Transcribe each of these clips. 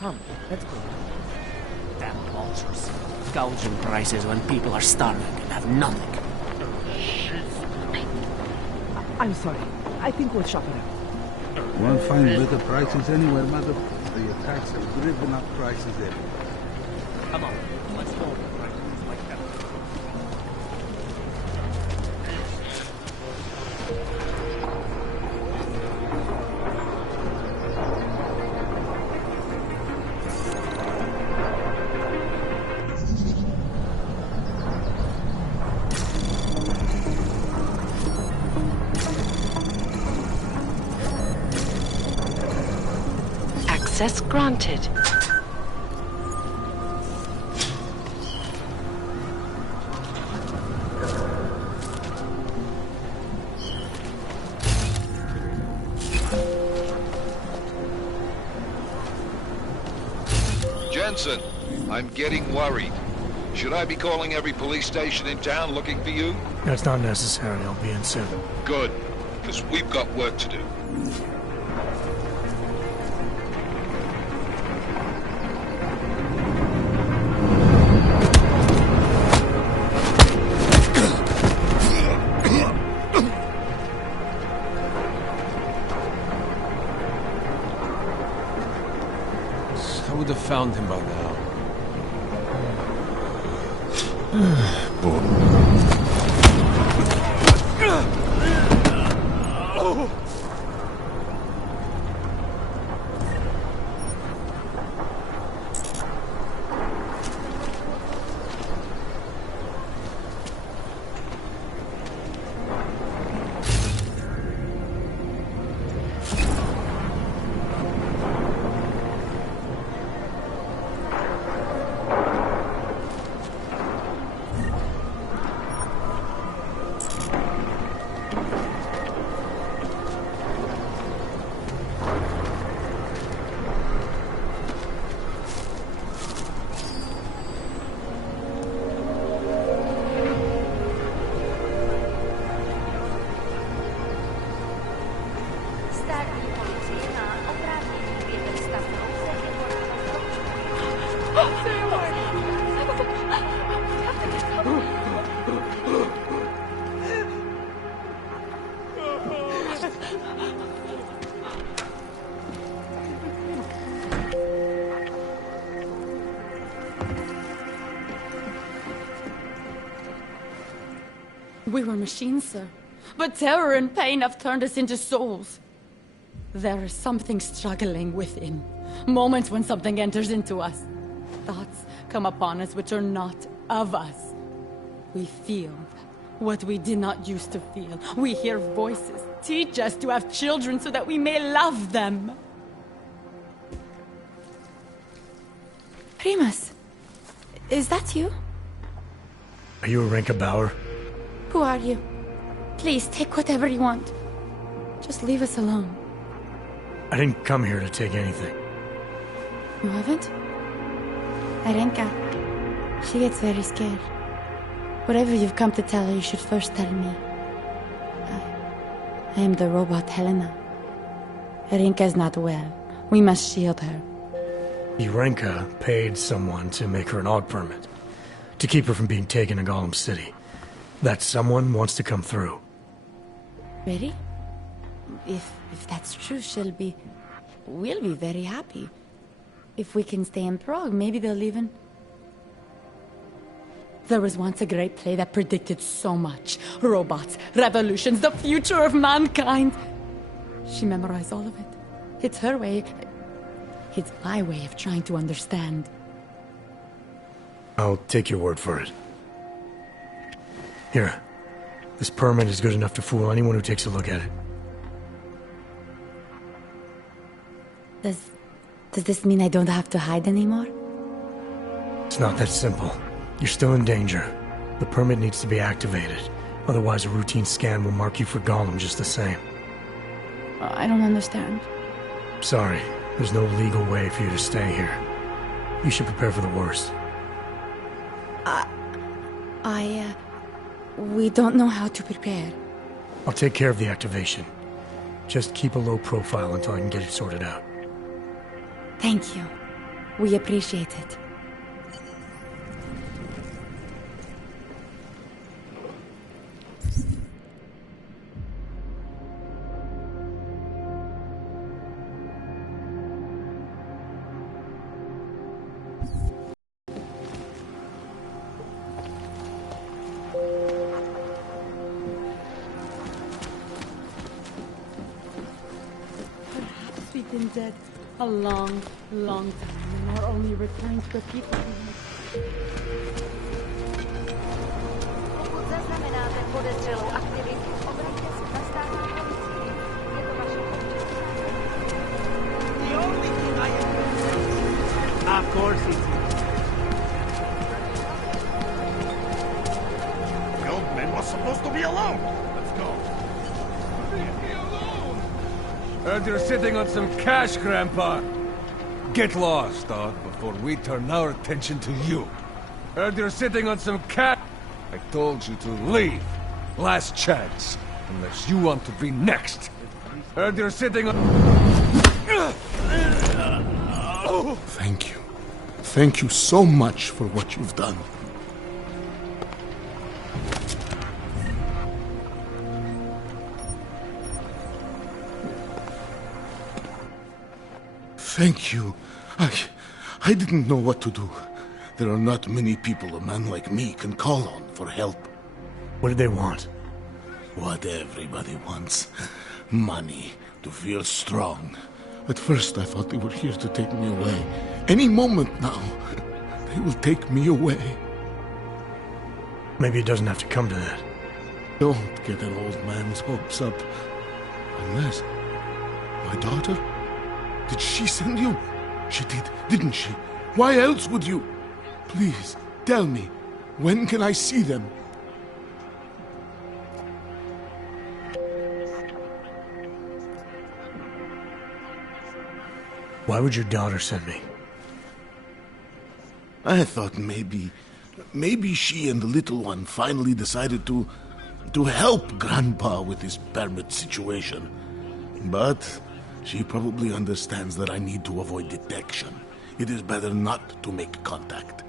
Come, let's go. Damn vultures. Gouging prices when people are starving and have nothing. I'm sorry. I think we'll shop it out. Won't find better prices anywhere, madam. The attacks have driven up prices everywhere. Come on, let's go. Access granted. Jensen, I'm getting worried. Should I be calling every police station in town looking for you? That's not necessary. I'll be in soon. Good, because we've got work to do. I would have found him by now. We were machines, sir. But terror and pain have turned us into souls. There is something struggling within. Moments when something enters into us. Thoughts come upon us which are not of us. We feel what we did not used to feel. We hear voices teach us to have children so that we may love them. Primus, is that you? Are you Arinka Bauer? Who are you? Please, take whatever you want. Just leave us alone. I didn't come here to take anything. You haven't? Arenka. She gets very scared. Whatever you've come to tell her, you should first tell me. I am the robot Helena. Arenka is not well. We must shield her. Arinka paid someone to make her an AUG permit. To keep her from being taken to Gollum City. That someone wants to come through. Really? If that's true, we'll be very happy. If we can stay in Prague, maybe they'll even... There was once a great play that predicted so much. Robots, revolutions, the future of mankind. She memorized all of it. It's her way. It's my way of trying to understand. I'll take your word for it. Here. This permit is good enough to fool anyone who takes a look at it. Does this mean I don't have to hide anymore? It's not that simple. You're still in danger. The permit needs to be activated. Otherwise, a routine scan will mark you for Gollum just the same. I don't understand. Sorry. There's no legal way for you to stay here. You should prepare for the worst. We don't know how to prepare. I'll take care of the activation. Just keep a low profile until I can get it sorted out. Thank you. We appreciate it. We've been dead a long, long time, and our only return to the people Of course it's... The old man was supposed to be alone. Let's go. Heard you're sitting on some cash, Grandpa. Get lost, dog, before we turn our attention to you. Heard you're sitting on some cash. I told you to leave. Last chance. Unless you want to be next. Heard you're sitting on... Thank you. Thank you so much for what you've done. Thank you. I didn't know what to do. There are not many people a man like me can call on for help. What did they want? What everybody wants. Money, to feel strong. At first I thought they were here to take me away. Any moment now, they will take me away. Maybe it doesn't have to come to that. Don't get an old man's hopes up. Unless... my daughter? Did she send you? She did, didn't she? Why else would you? Please, tell me. When can I see them? Why would your daughter send me? I thought maybe she and the little one finally decided to help Grandpa with his permit situation. But she probably understands that I need to avoid detection. It is better not to make contact.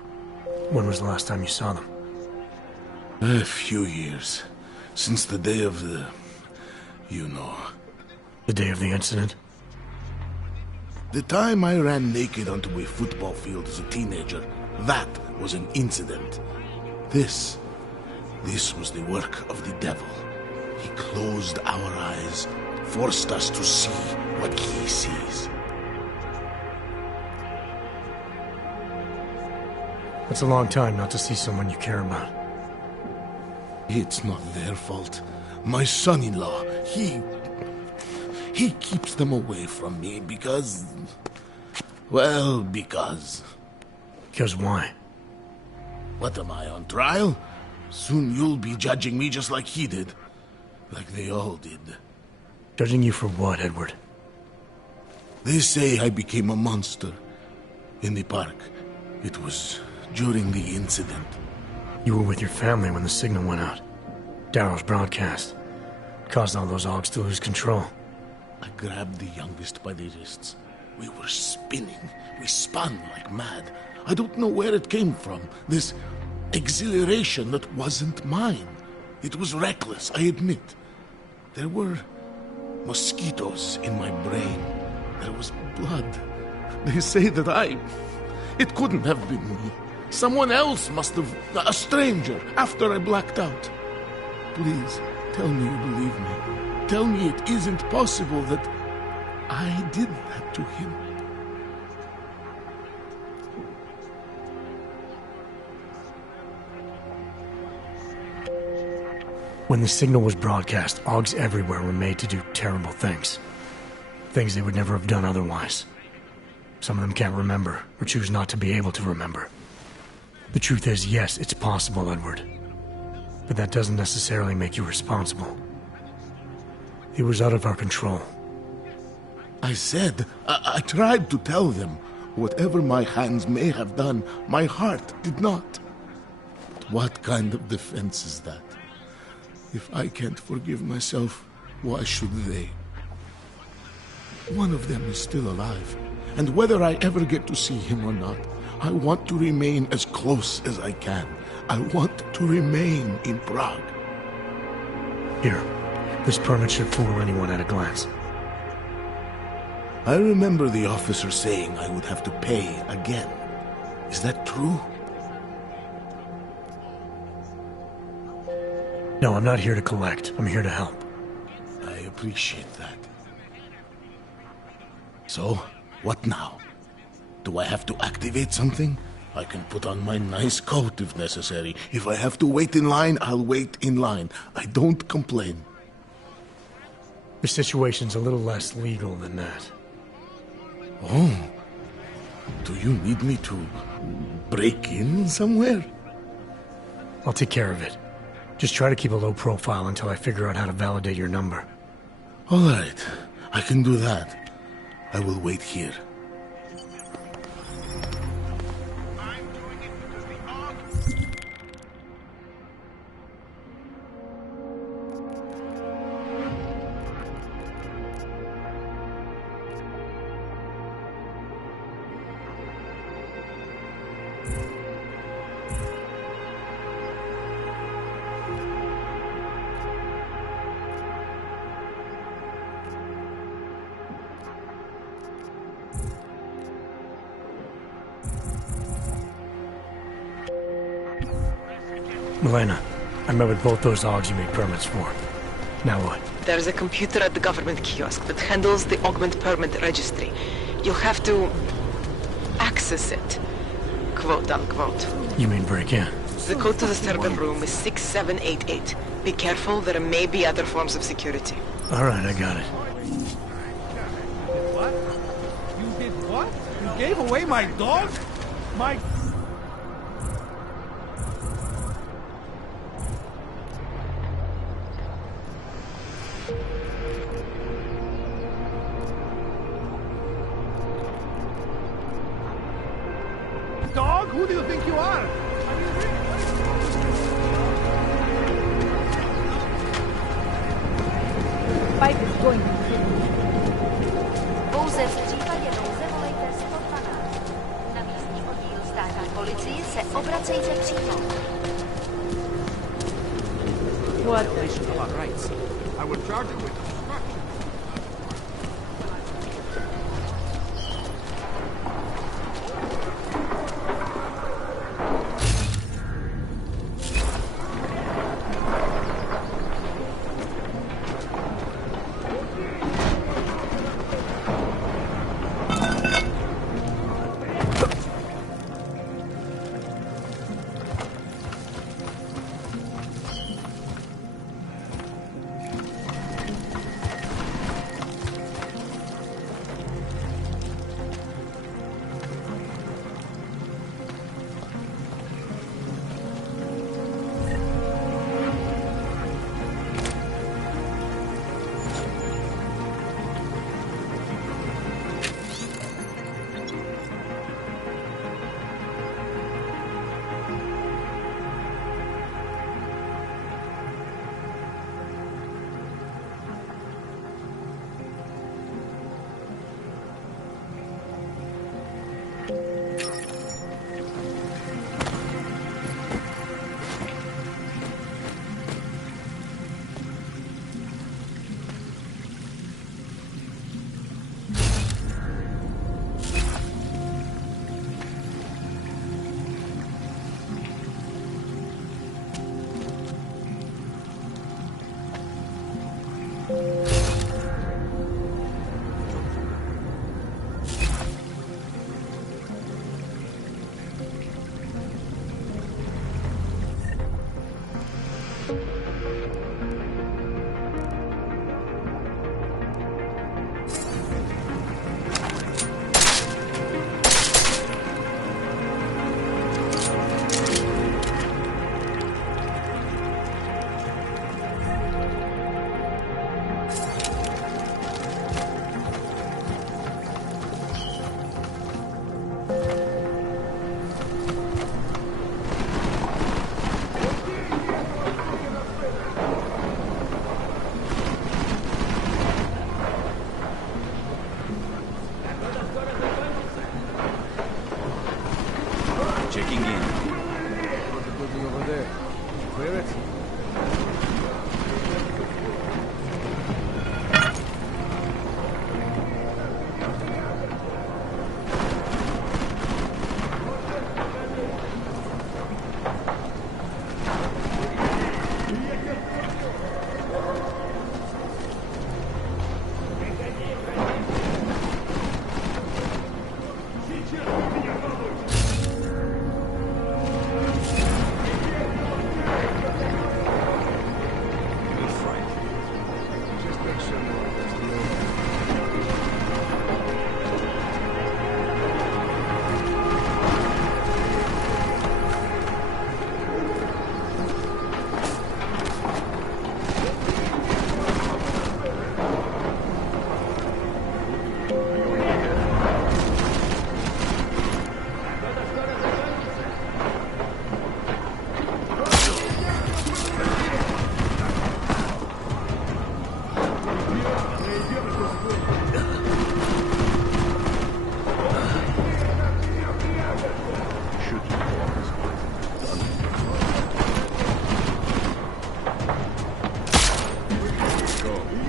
When was the last time you saw them? A few years. Since the day of the... you know. The day of the incident? The time I ran naked onto a football field as a teenager, that was an incident. This was the work of the devil. He closed our eyes, forced us to see what he sees. That's a long time not to see someone you care about. It's not their fault. My son-in-law, he keeps them away from me because... well, because... Because why? What am I, on trial? Soon you'll be judging me just like he did. Like they all did. Judging you for what, Edward? They say I became a monster. In the park. It was during the incident. You were with your family when the signal went out. Darrow's broadcast. Caused all those Augs to lose control. I grabbed the youngest by the wrists. We were spinning. We spun like mad. I don't know where it came from. This exhilaration that wasn't mine. It was reckless, I admit. There were mosquitoes in my brain. There was blood. They say that it couldn't have been me. Someone else must have... a stranger, after I blacked out. Please, tell me you believe me. Tell me it isn't possible that I did that to him. When the signal was broadcast, Augs everywhere were made to do terrible things. Things they would never have done otherwise. Some of them can't remember, or choose not to be able to remember. The truth is, yes, it's possible, Edward. But that doesn't necessarily make you responsible. It was out of our control. I said, I tried to tell them. Whatever my hands may have done, my heart did not. But what kind of defense is that? If I can't forgive myself, why should they? One of them is still alive, And whether I ever get to see him or not, I want to remain as close as I can. I want to remain in Prague. Here, this permit should fool anyone at a glance. I remember the officer saying I would have to pay again. Is that true? No, I'm not here to collect. I'm here to help. I appreciate that. So, what now? Do I have to activate something? I can put on my nice coat if necessary. If I have to wait in line, I'll wait in line. I don't complain. The situation's a little less legal than that. Oh. Do you need me to break in somewhere? I'll take care of it. Just try to keep a low profile until I figure out how to validate your number. All right. I can do that. I will wait here. Milena, I met with both those Augs you made permits for. Now what? There's a computer at the government kiosk that handles the augment permit registry. You'll have to access it, quote unquote. You mean break in? The code to the server room is 6788. Be careful, there may be other forms of security. All right, I got it. What? You did what? You gave away my dog? My... Dog? Who do you think you are? Fight is going to kill me. Pouze v případě nouze volejte 112. Na místní oddíl státní policii se obracejte přímo. What? Violation of our rights. I would charge him with obstruction.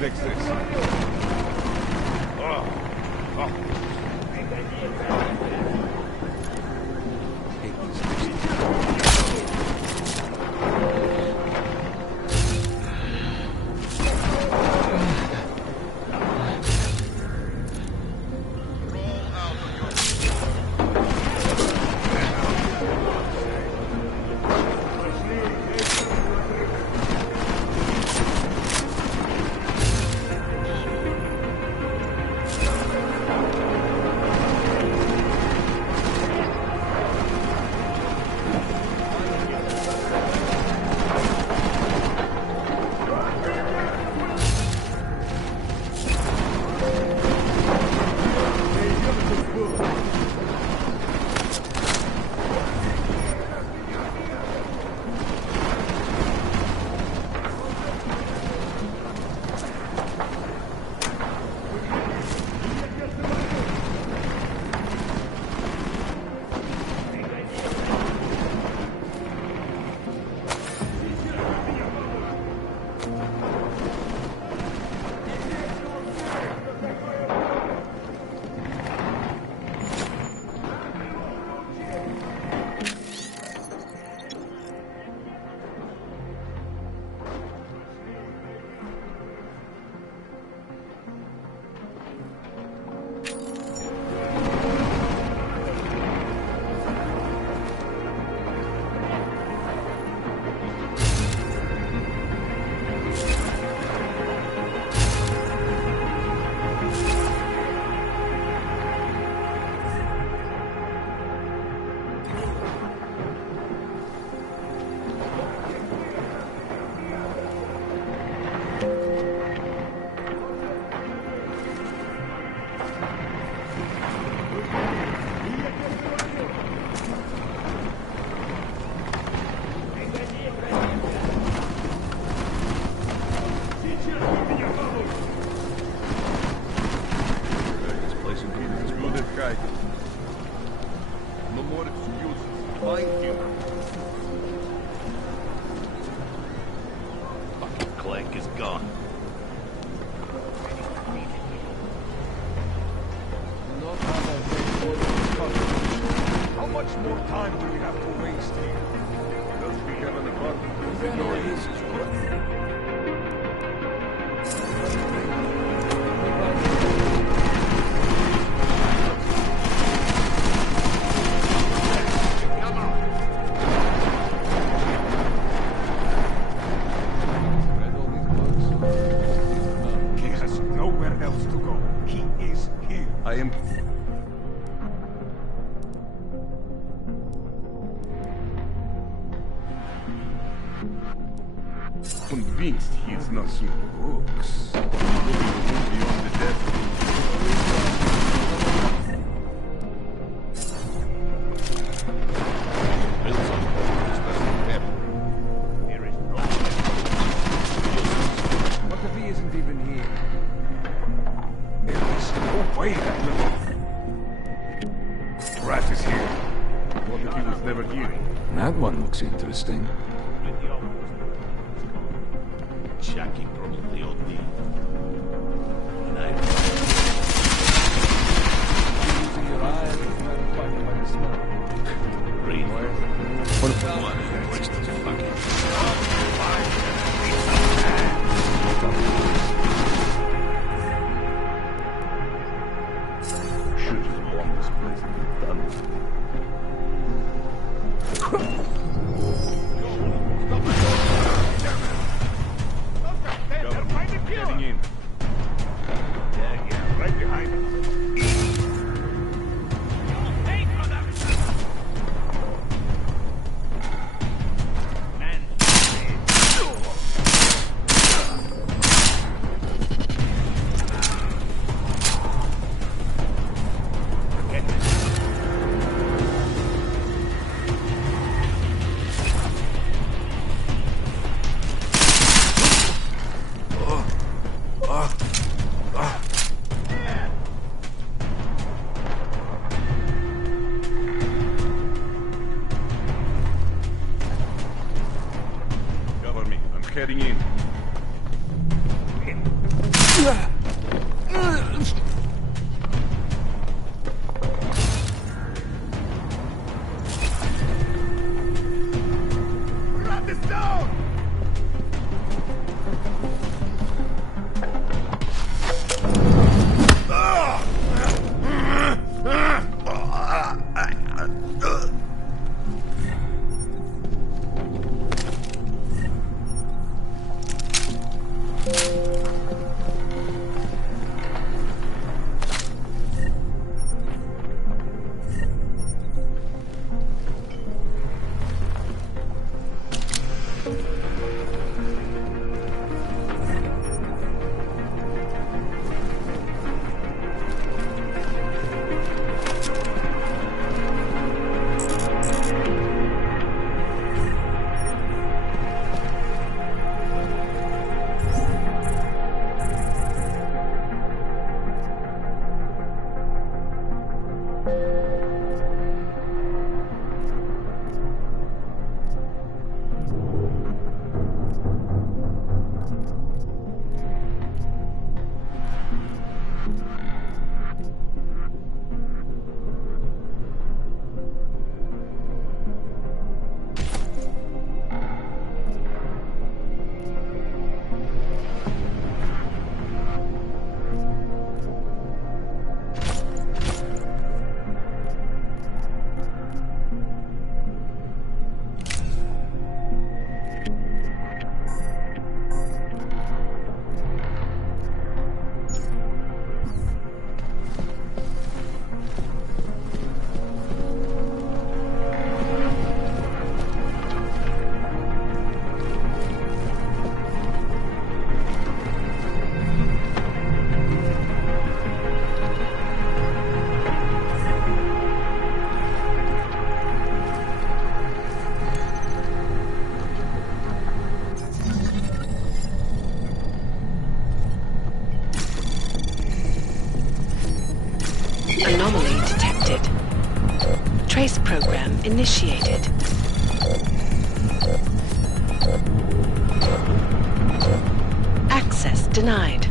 fix this. Convinced he is not some books. Beyond the death. What if he isn't even here? There is no way that little rat is here. What if he was never here? That one looks interesting. Jackie probably OD. And I... Using your eyes and trying to find him by the smell. Really? What if one of your waste is fucking... Should just bomb this place and be done. Getting in. Yeah, right behind us. Cover me. I'm heading in. Grab this down! Anomaly detected. Trace program initiated. Access denied.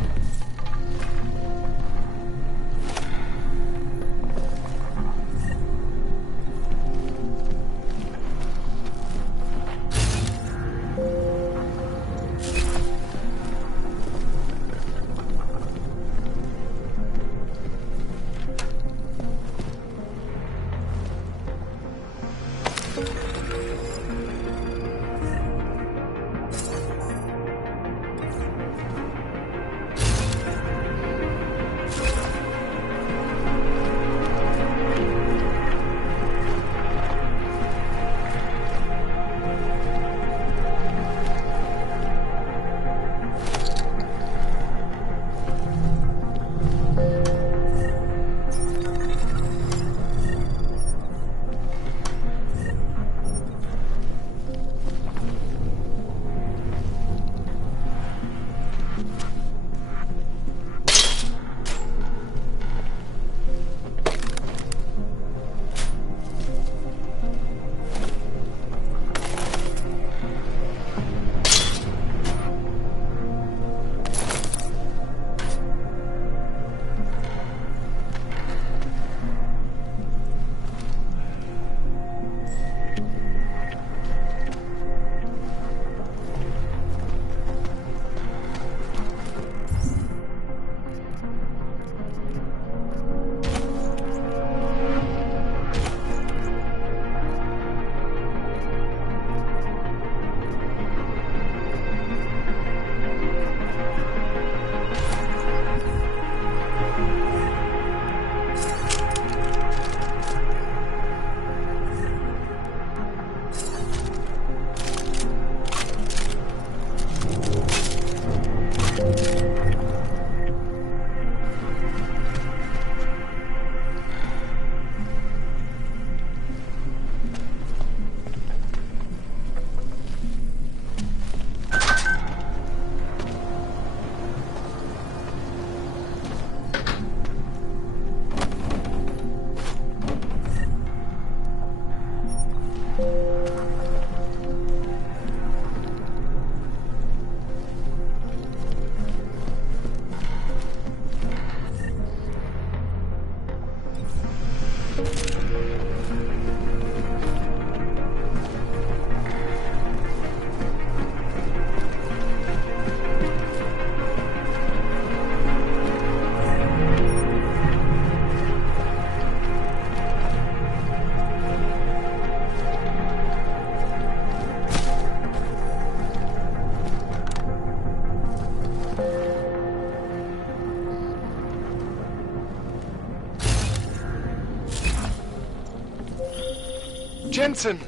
Jensen!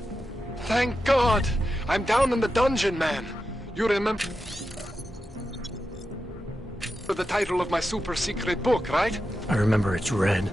Thank God! I'm down in the dungeon, man. You remember the title of my super secret book, right? I remember it's red.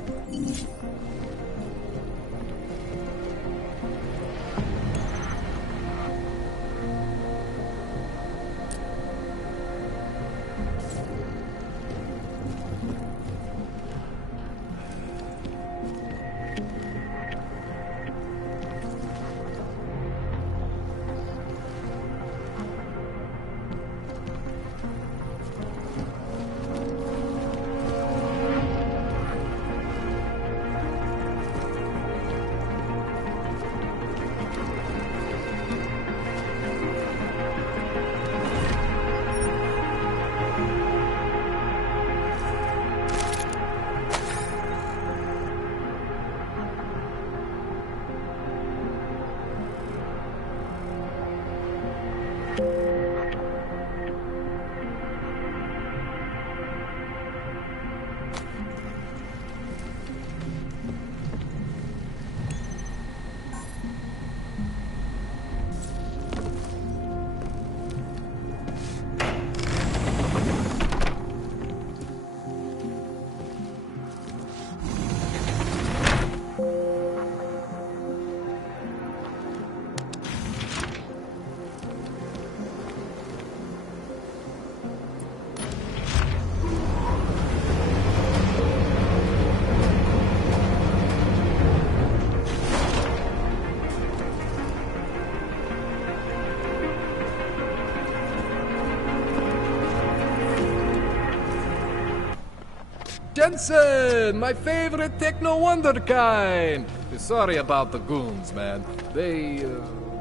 Jensen, my favorite techno wonderkind. Sorry about the goons, man. They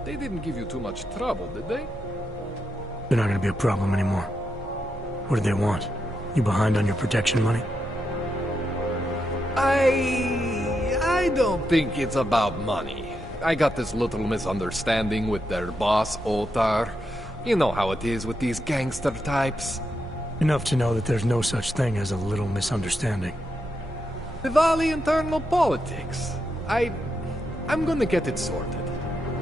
didn't give you too much trouble, did they? They're not gonna be a problem anymore. What do they want? You behind on your protection money? I don't think it's about money. I got this little misunderstanding with their boss, Otar. You know how it is with these gangster types. Enough to know that there's no such thing as a little misunderstanding. Diwali internal politics. I'm gonna get it sorted.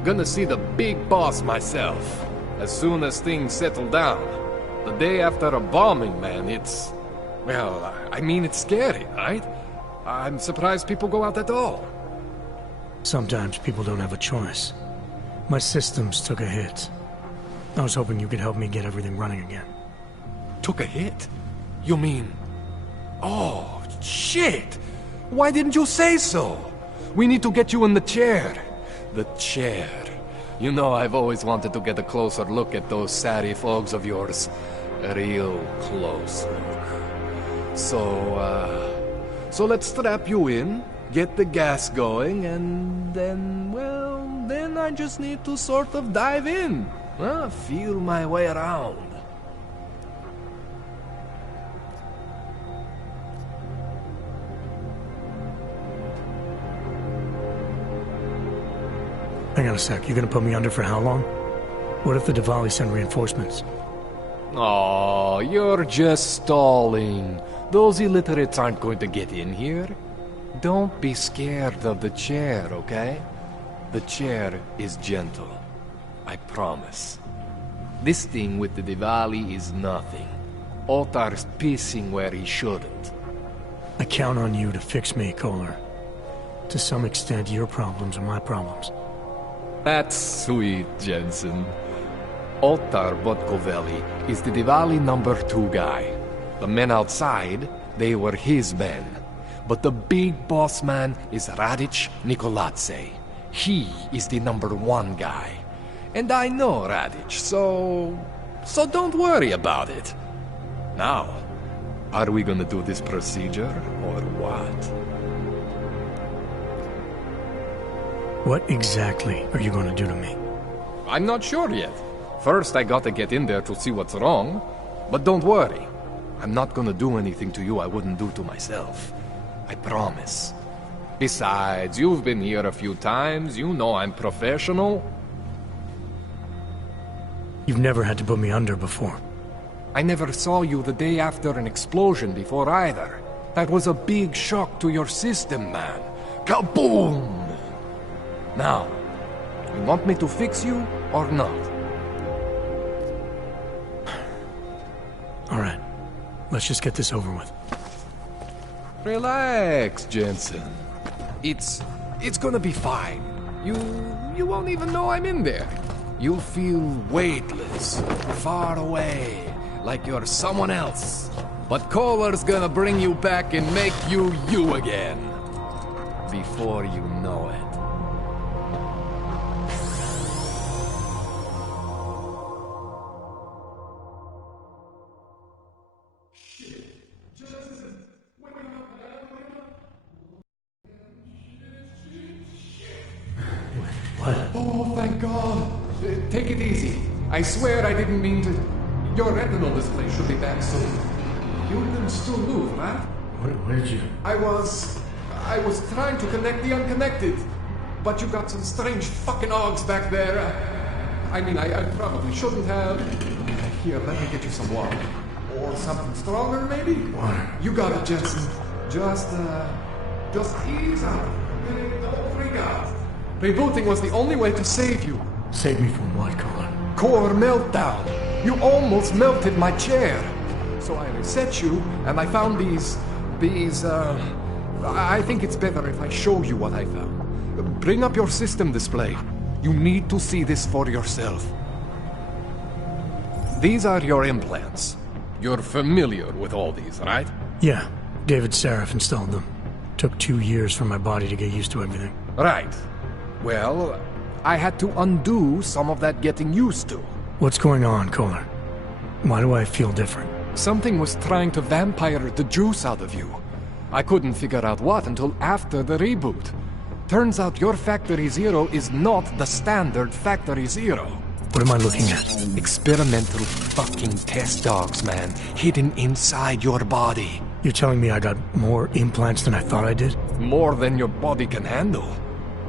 Gonna see the big boss myself. As soon as things settle down. The day after a bombing, man, it's... Well, I mean, it's scary, right? I'm surprised people go out at all. Sometimes people don't have a choice. My systems took a hit. I was hoping you could help me get everything running again. Took a hit? You mean... Oh, shit! Why didn't you say so? We need to get you in the chair. The chair. You know I've always wanted to get a closer look at those Sari folks of yours. A real close look. So let's strap you in, get the gas going, and then, well, then I just need to sort of dive in. Feel my way around. Hang on a sec, you gonna put me under for how long? What if the Diwali send reinforcements? Oh, you're just stalling. Those illiterates aren't going to get in here. Don't be scared of the chair, okay? The chair is gentle. I promise. This thing with the Diwali is nothing. Otar's pissing where he shouldn't. I count on you to fix me, Kohler. To some extent, your problems are my problems. That's sweet, Jensen. Otar Botkovelli is the Diwali #2 guy. The men outside, they were his men. But the big boss man is Radic Nikoladze. He is the #1 guy. And I know Radic, so don't worry about it. Now, are we gonna do this procedure, or what? What exactly are you gonna do to me? I'm not sure yet. First, I gotta get in there to see what's wrong. But don't worry. I'm not gonna do anything to you I wouldn't do to myself. I promise. Besides, you've been here a few times. You know I'm professional. You've never had to put me under before. I never saw you the day after an explosion before either. That was a big shock to your system, man. Kaboom! Now, You want me to fix you or not? All right. Let's just get this over with. Relax, Jensen. It's gonna be fine. You won't even know I'm in there. You'll feel weightless, far away, like you're someone else. But Kohler's gonna bring you back and make you you again. Before you know it. What? Oh, thank God. Take it easy. I swear I didn't mean to. Your retinal display should be back soon. You can still move, right? Where did you? I was trying to connect the unconnected. But you got some strange fucking ogs back there. I mean, I probably shouldn't have. Here, let me get you some water. Or something stronger, maybe? Water. You got it, Jensen. Just ease up. Don't freak out. Rebooting was the only way to save you. Save me from what, Kohler? Core meltdown. You almost melted my chair. So I reset you, and I found these, I think it's better if I show you what I found. Bring up your system display. You need to see this for yourself. These are your implants. You're familiar with all these, right? Yeah. David Sarif installed them. Took 2 years for my body to get used to everything. Right. Well, I had to undo some of that getting used to. What's going on, Kohler? Why do I feel different? Something was trying to vampire the juice out of you. I couldn't figure out what until after the reboot. Turns out your Factory Zero is not the standard Factory Zero. What am I looking at? Experimental fucking test dogs, man. Hidden inside your body. You're telling me I got more implants than I thought I did? More than your body can handle.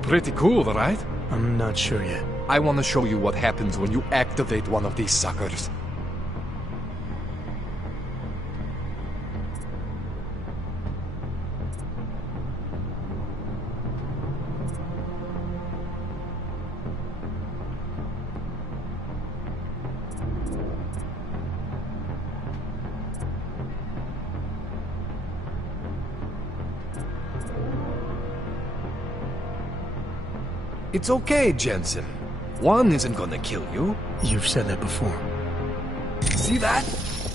Pretty cool, right? I'm not sure yet. I want to show you what happens when you activate one of these suckers. It's okay, Jensen. One isn't gonna kill you. You've said that before. See that?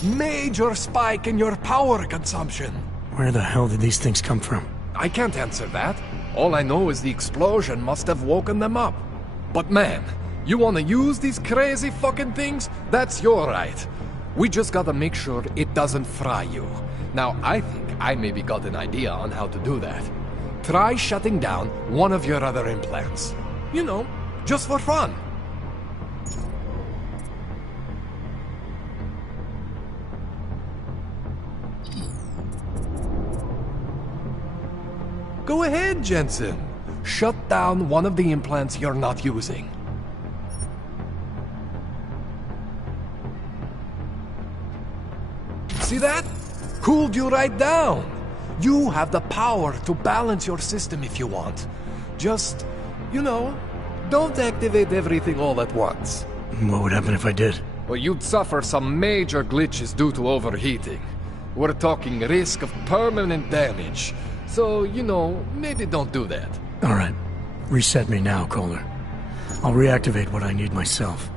Major spike in your power consumption. Where the hell did these things come from? I can't answer that. All I know is the explosion must have woken them up. But man, you wanna use these crazy fucking things? That's your right. We just gotta make sure it doesn't fry you. Now, I think I maybe got an idea on how to do that. Try shutting down one of your other implants. You know, just for fun. Go ahead, Jensen. Shut down one of the implants you're not using. See that? Cooled you right down. You have the power to balance your system if you want. Just, you know, don't activate everything all at once. What would happen if I did? Well, you'd suffer some major glitches due to overheating. We're talking risk of permanent damage. So, you know, maybe don't do that. All right. Reset me now, Kohler. I'll reactivate what I need myself.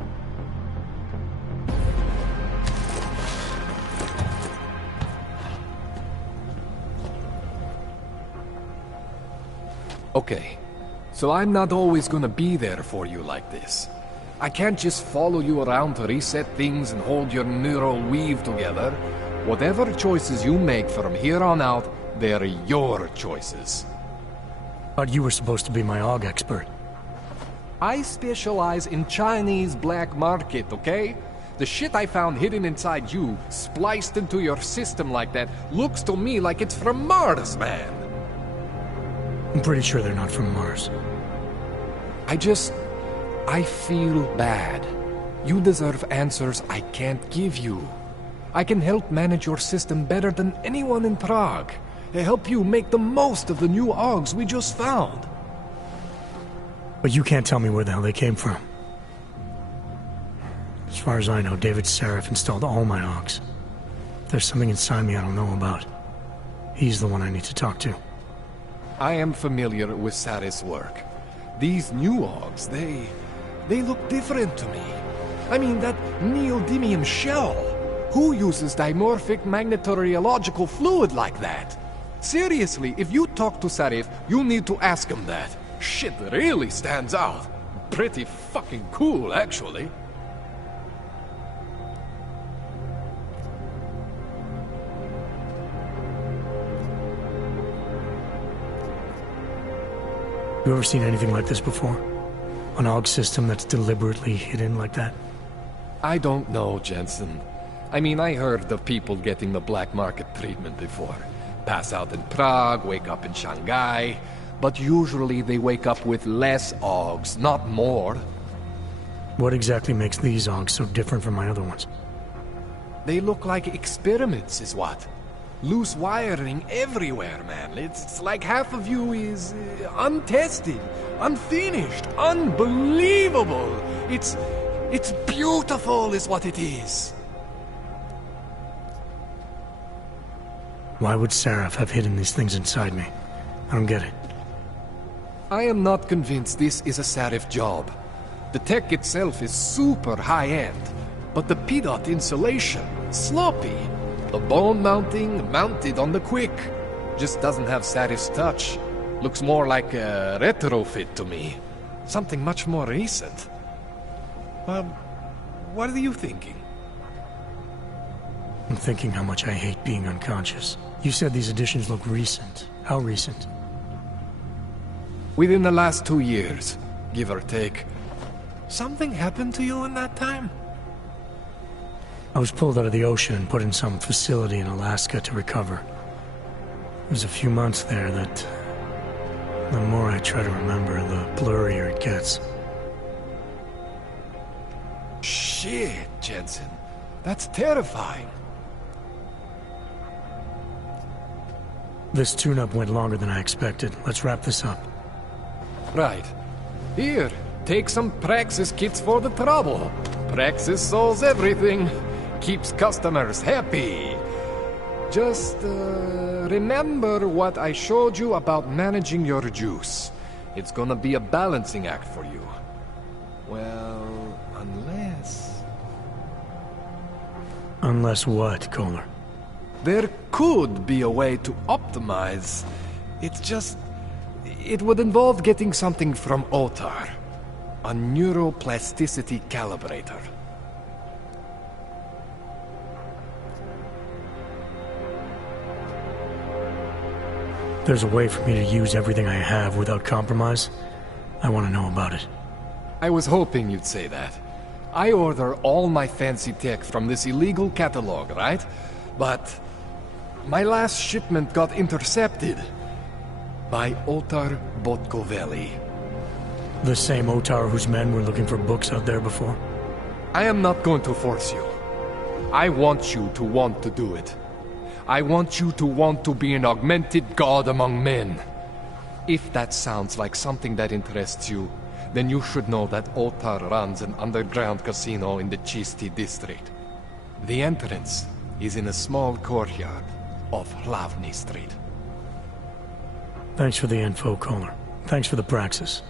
Okay, so I'm not always gonna be there for you like this. I can't just follow you around to reset things and hold your neural weave together. Whatever choices you make from here on out, they're your choices. Thought you were supposed to be my AUG expert. I specialize in Chinese black market, okay? The shit I found hidden inside you, spliced into your system like that, looks to me like it's from Mars, man. I'm pretty sure they're not from Mars. I feel bad. You deserve answers I can't give you. I can help manage your system better than anyone in Prague. Help you make the most of the new AUGs we just found. But you can't tell me where the hell they came from. As far as I know, David Seraph installed all my Augs. If there's something inside me I don't know about, he's the one I need to talk to. I am familiar with Sarah's work. These new Augs, they look different to me. I mean, that neodymium shell. Who uses dimorphic magnetorheological fluid like that? Seriously, if you talk to Sarif, you need to ask him that. Shit really stands out. Pretty fucking cool, actually. You ever seen anything like this before? An AUG system that's deliberately hidden like that? I don't know, Jensen. I mean, I heard of people getting the black market treatment before. Pass out in Prague, wake up in Shanghai. But usually they wake up with less AUGs, not more. What exactly makes these AUGs so different from my other ones? They look like experiments, is what. Loose wiring everywhere, man. It's like half of you is untested, unfinished, unbelievable. It's beautiful is what it is. Why would Seraph have hidden these things inside me? I don't get it. I am not convinced this is a Sarif job. The tech itself is super high-end, but the PDOT insulation, sloppy. The bone mounting, mounted on the quick. Just doesn't have Sarif's touch. Looks more like a retrofit to me. Something much more recent. Well, what are you thinking? I'm thinking how much I hate being unconscious. You said these additions look recent. How recent? Within the last 2 years, give or take. Something happened to you in that time? I was pulled out of the ocean and put in some facility in Alaska to recover. It was a few months there that... the more I try to remember, the blurrier it gets. Shit, Jensen. That's terrifying. This tune-up went longer than I expected. Let's wrap this up. Right. Here, take some Praxis kits for the trouble. Praxis solves everything. Keeps customers happy. Just, remember what I showed you about managing your juice. It's gonna be a balancing act for you. Well, unless... Unless what, Kohler? There could be a way to optimize. It's just... it would involve getting something from Otar. A neuroplasticity calibrator. There's a way for me to use everything I have without compromise. I want to know about it. I was hoping you'd say that. I order all my fancy tech from this illegal catalog, right? But my last shipment got intercepted by Otar Botkoveli. The same Otar whose men were looking for books out there before? I am not going to force you. I want you to want to do it. I want you to want to be an augmented god among men. If that sounds like something that interests you, then you should know that Otar runs an underground casino in the Chisti district. The entrance is in a small courtyard off Hlavny Street. Thanks for the info, Kohler. Thanks for the praxis.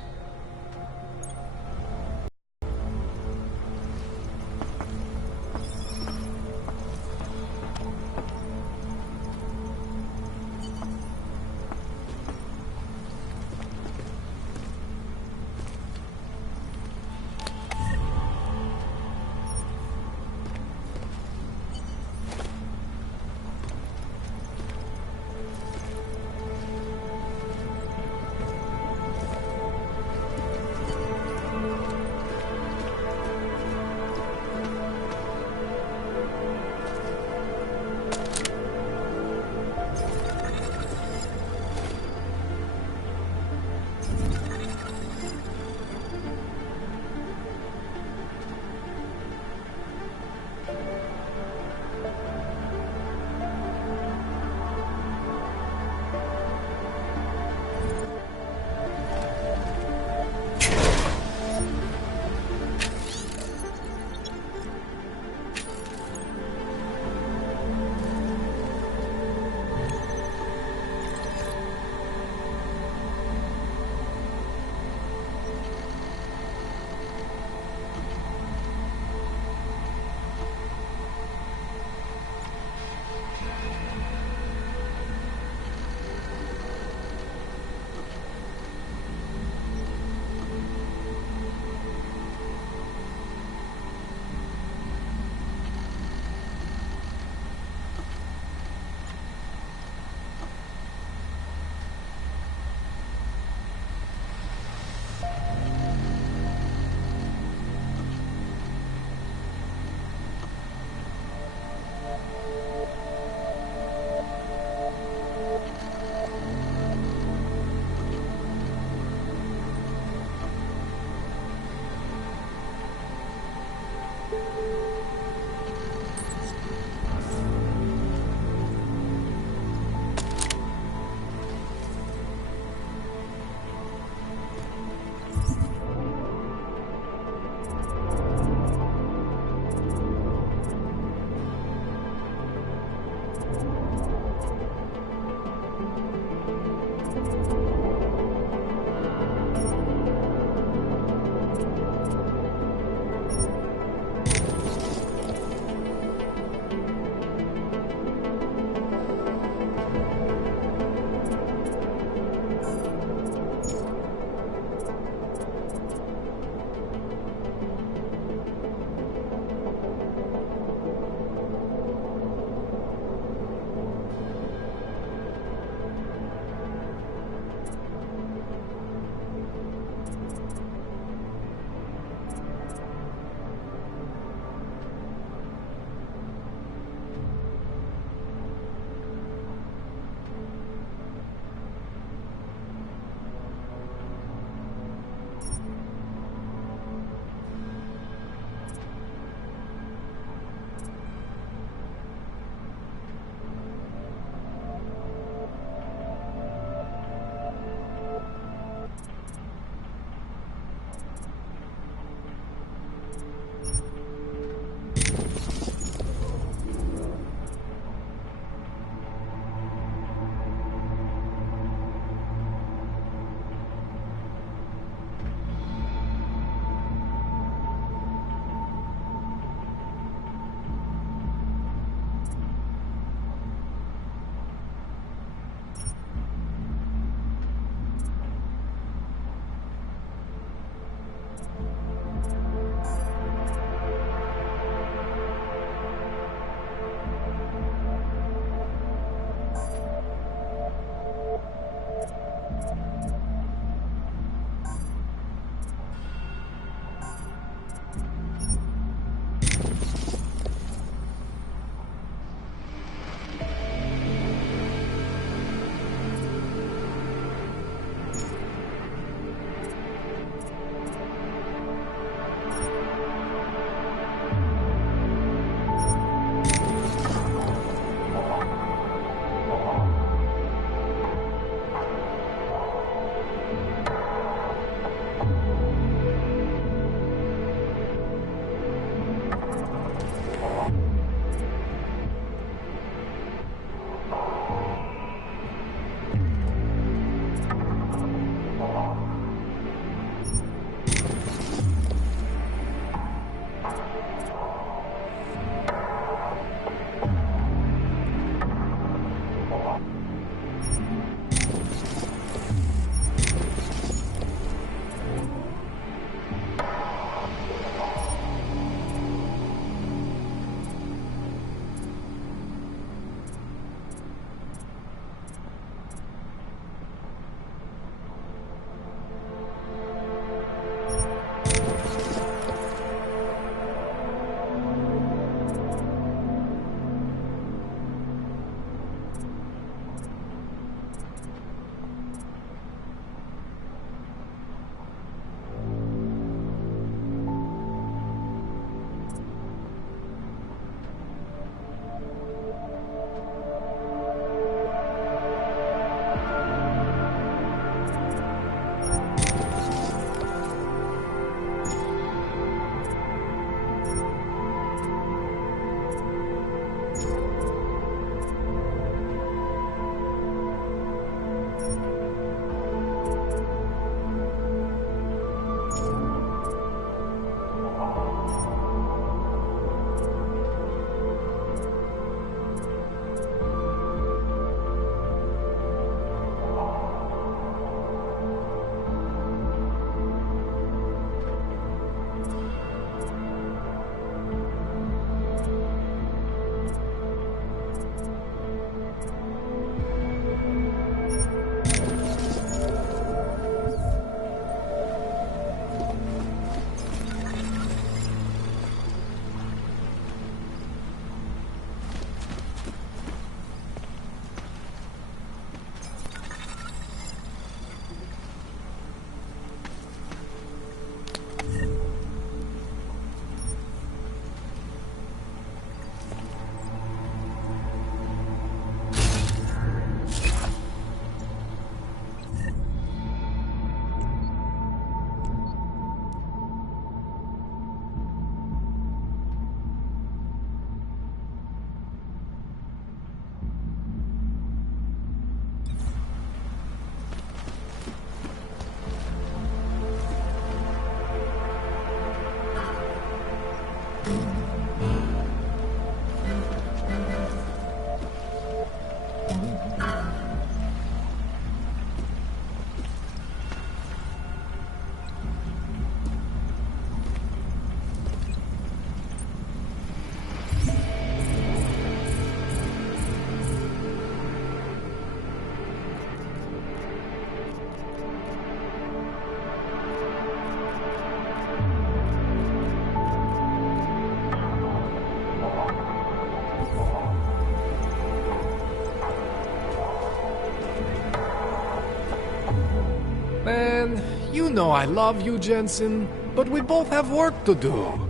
Man, you know I love you, Jensen, but we both have work to do.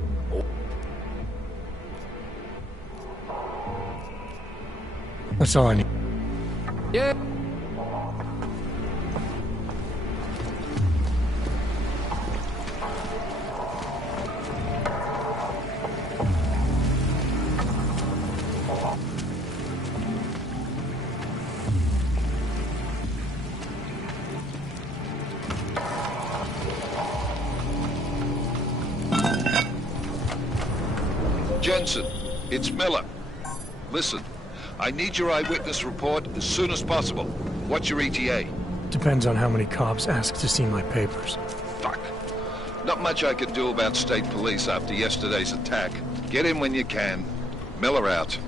That's all I need. Yeah. Jensen, it's Miller. Listen, I need your eyewitness report as soon as possible. What's your ETA? Depends on how many cops ask to see my papers. Fuck. Not much I can do about state police after yesterday's attack. Get in when you can. Miller out.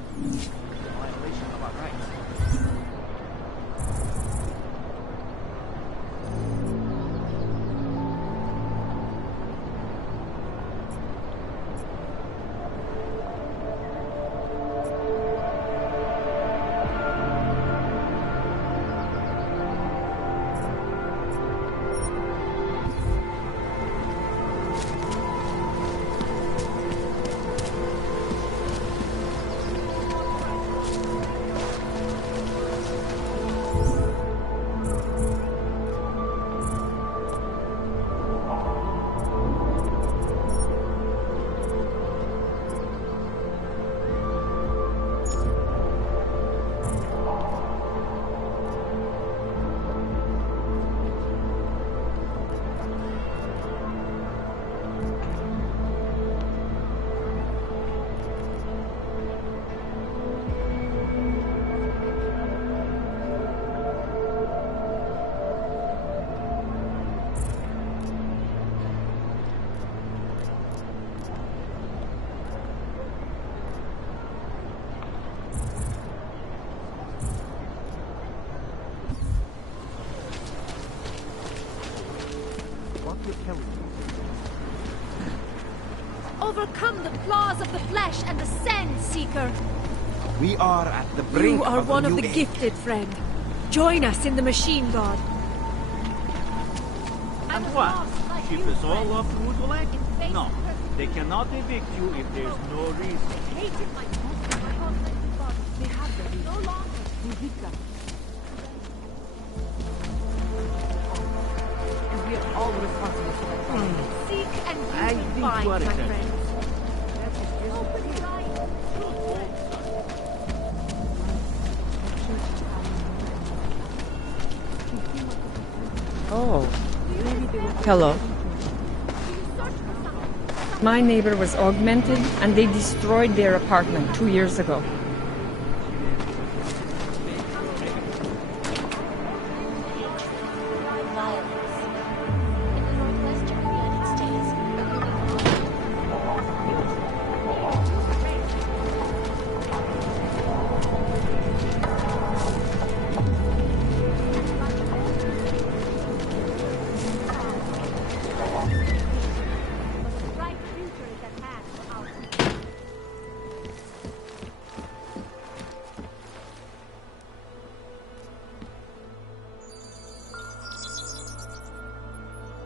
Overcome the claws of the flesh and the sand seeker. We are at the brink You are of one a of new the age. gifted, friend. Join us in the machine god. And what? Ship us all off to Woodwalk? No. They cannot evict you if there's no reason. They have them no longer. And we are all responsible for that. Seek and you I will think find, you are my essential. friend. Oh. Hello. My neighbor was augmented and they destroyed their apartment 2 years ago.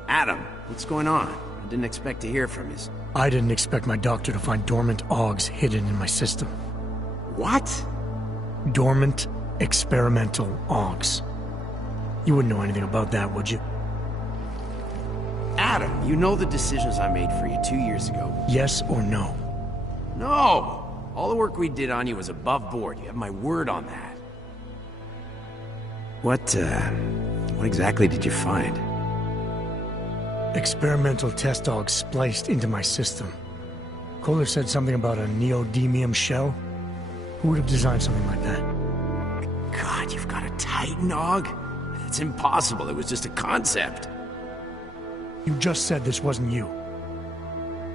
Adam, what's going on? I didn't expect to hear from you. I didn't expect my doctor to find dormant augs hidden in my system. What? Dormant experimental augs. You wouldn't know anything about that, would you? Adam, you know the decisions I made for you 2 years ago. Yes or no? No! All the work we did on you was above board. You have my word on that. What exactly did you find? Experimental test augs spliced into my system. Kohler said something about a neodymium shell. Who would have designed something like that? God, you've got a Titan aug? It's impossible. It was just a concept. You just said this wasn't you.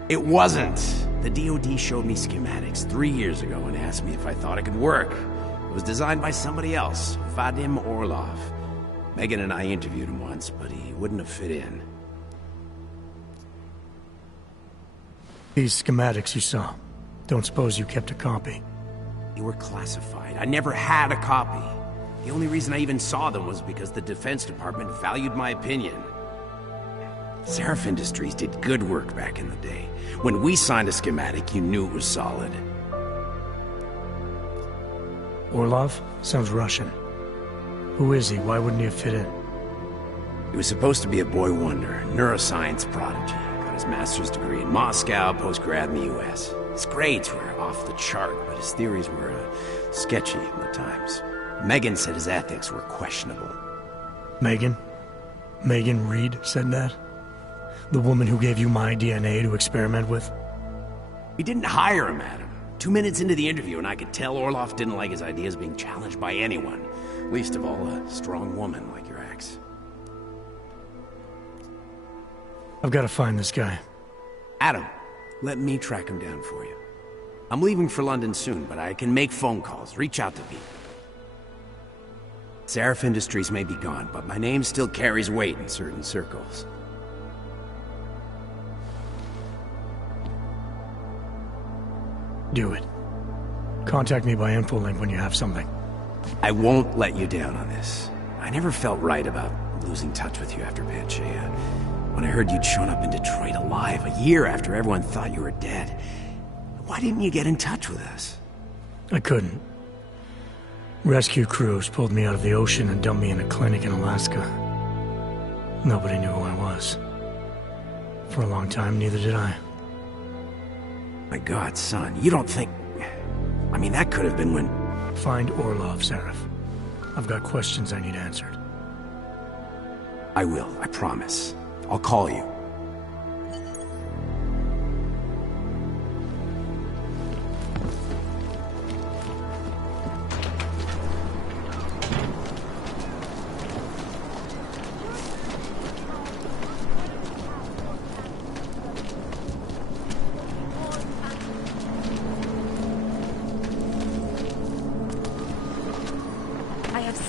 It wasn't. The DoD showed me schematics 3 years ago and asked me if I thought it could work. It was designed by somebody else, Vadim Orlov. Megan and I interviewed him once, but he wouldn't have fit in. These schematics you saw. Don't suppose you kept a copy? They were classified. I never had a copy. The only reason I even saw them was because the Defense Department valued my opinion. Seraph Industries did good work back in the day. When we signed a schematic, you knew it was solid. Orlov? Sounds Russian. Who is he? Why wouldn't he have fit in? He was supposed to be a boy wonder, neuroscience prodigy. Got his master's degree in Moscow, post-grad in the US. His grades were off the chart, but his theories were sketchy at times. Megan said his ethics were questionable. Megan? Megan Reed said that? The woman who gave you my DNA to experiment with? We didn't hire him, Adam. 2 minutes into the interview, and I could tell Orlov didn't like his ideas being challenged by anyone. Least of all, a strong woman like your ex. I've got to find this guy. Adam, let me track him down for you. I'm leaving for London soon, but I can make phone calls, reach out to people. Seraph Industries may be gone, but my name still carries weight in certain circles. Do it. Contact me by InfoLink when you have something. I won't let you down on this. I never felt right about losing touch with you after Panchea. When I heard you'd shown up in Detroit alive a year after everyone thought you were dead. Why didn't you get in touch with us? I couldn't. Rescue crews pulled me out of the ocean and dumped me in a clinic in Alaska. Nobody knew who I was. For a long time, neither did I. My God, son, you don't think... I mean, that could have been when... Find Orlov, Seraph. I've got questions I need answered. I will, I promise. I'll call you.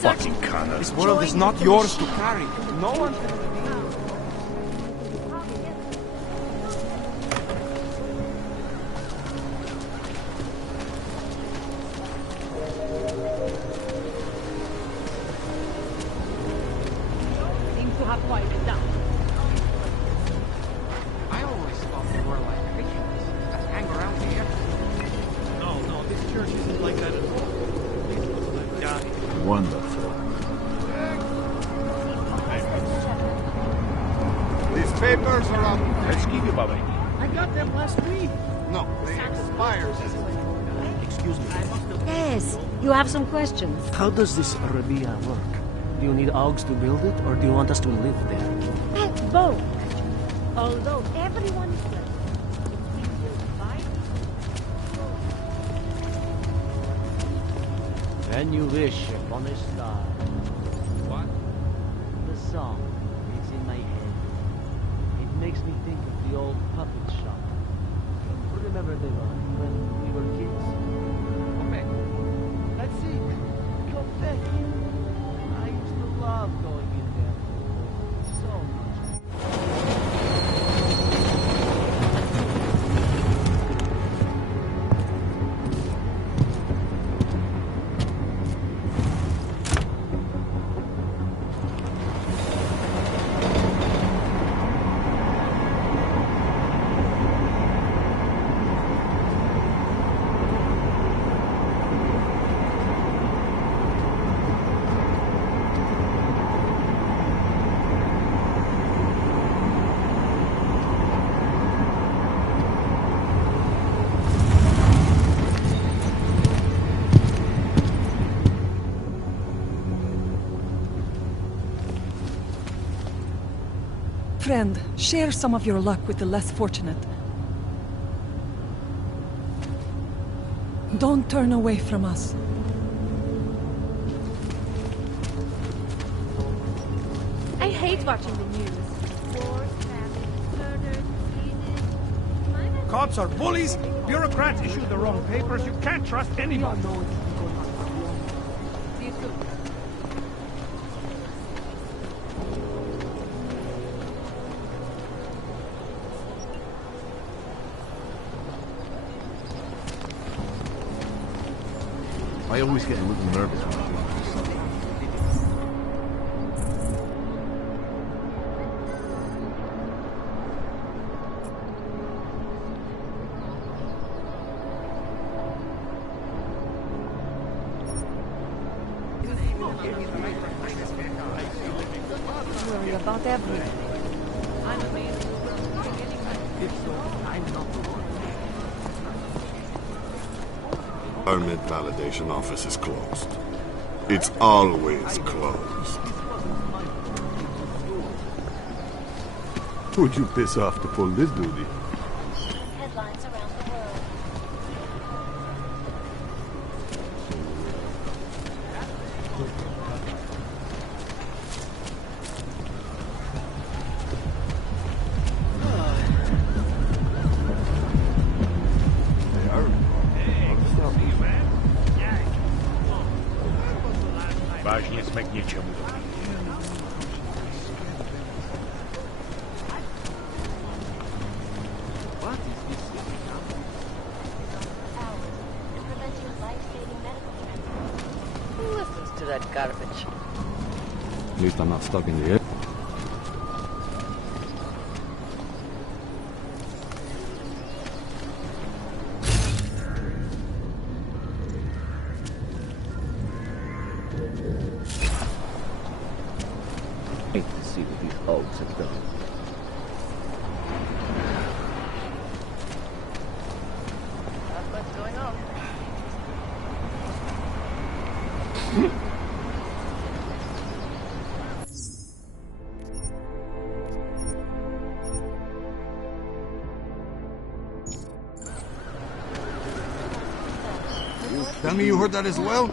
Fucking Connor. This world is not yours to carry. No one can... Seems to have quieted down. I always thought we were like Christians that hang around here. No, this church isn't like that at all. Wonderful. These papers are up. Let's keep it, Bobby. I got them last week. No, they expire. Excuse me. Yes, you have some questions. How does this Arabia work? Do you need Augs to build it, or do you want us to live there? Both. Although everyone is left. It's been built by... When you wish upon a star. What? The song is in my head. It makes me think of the old puppet shop. Remember the one when we were kids? Okay. That's it. Go back. I used to love going in there. So much. Friend, share some of your luck with the less fortunate. Don't turn away from us. I hate watching the news. Wars, famine, murders, diseases. Cops are bullies. Bureaucrats issue the wrong papers. You can't trust anybody. See you soon. I always get a little nervous when I do this. Worry about everything. Permit validation office is closed. It's always closed. Who'd you piss off to pull this duty? Headlines around the world. Vážně jsme k něčemu dobrý. Who listens to that garbage? At least I'm not stuck in the air. Hate to see what these Oaks have done. Not much going on. Tell me you heard that as well?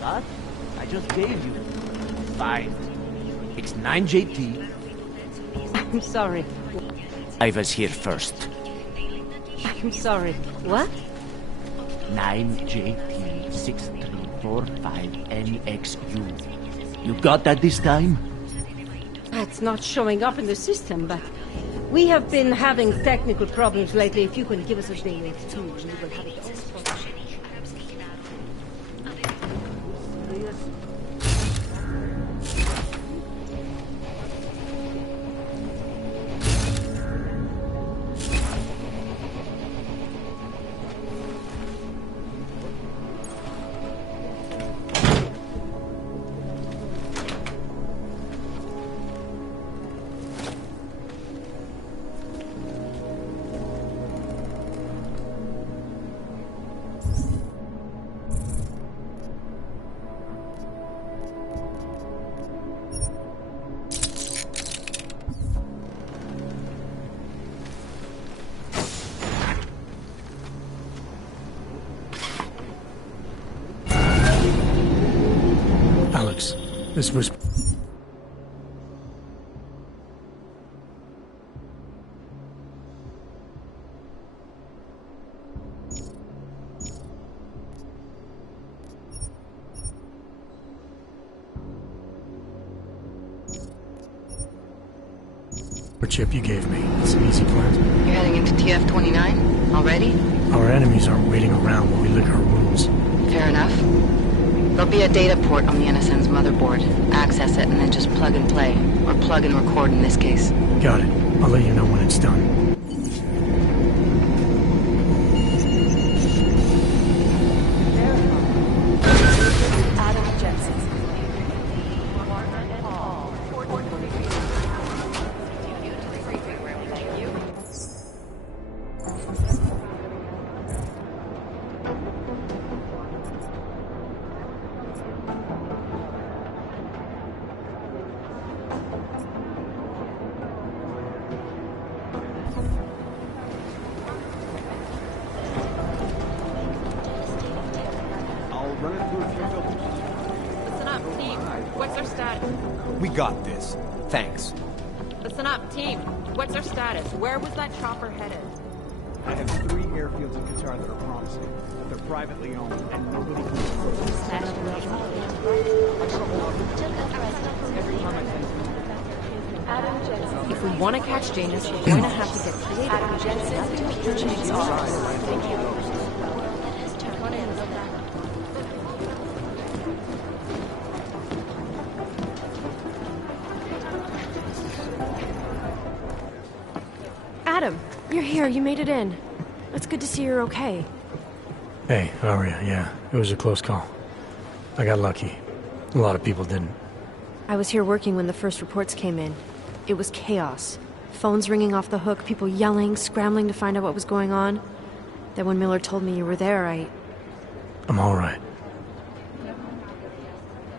What? I just gave you 5. It's 9 JT. I'm sorry. I was here first. I'm sorry. What? 9 JT 6345 NXU. You got that this time? It's not showing up in the system, but we have been having technical problems lately. If you can give us a day or two, we will have it all sorted. Alex, this was... chip you gave me. It's an easy plan. You're heading into TF-29 already? Our enemies aren't waiting around while we lick our wounds. Fair enough. There'll be a data port on the NSN's motherboard. Access it and then just plug and play. Or plug and record in this case. Got it. I'll let you know when it's done. What's our status? We got this. Thanks. Listen up, team. What's our status? Where was that chopper headed? I have 3 airfields in Qatar that are promising. They're privately owned, and nobody can afford If we want to catch Janus, we're going to have to get creative. Thank you. Adam, you're here. You made it in. It's good to see you're okay. Hey, Aria, yeah, it was a close call. I got lucky. A lot of people didn't. I was here working when the first reports came in. It was chaos. Phones ringing off the hook, people yelling, scrambling to find out what was going on. Then when Miller told me you were there, I'm alright.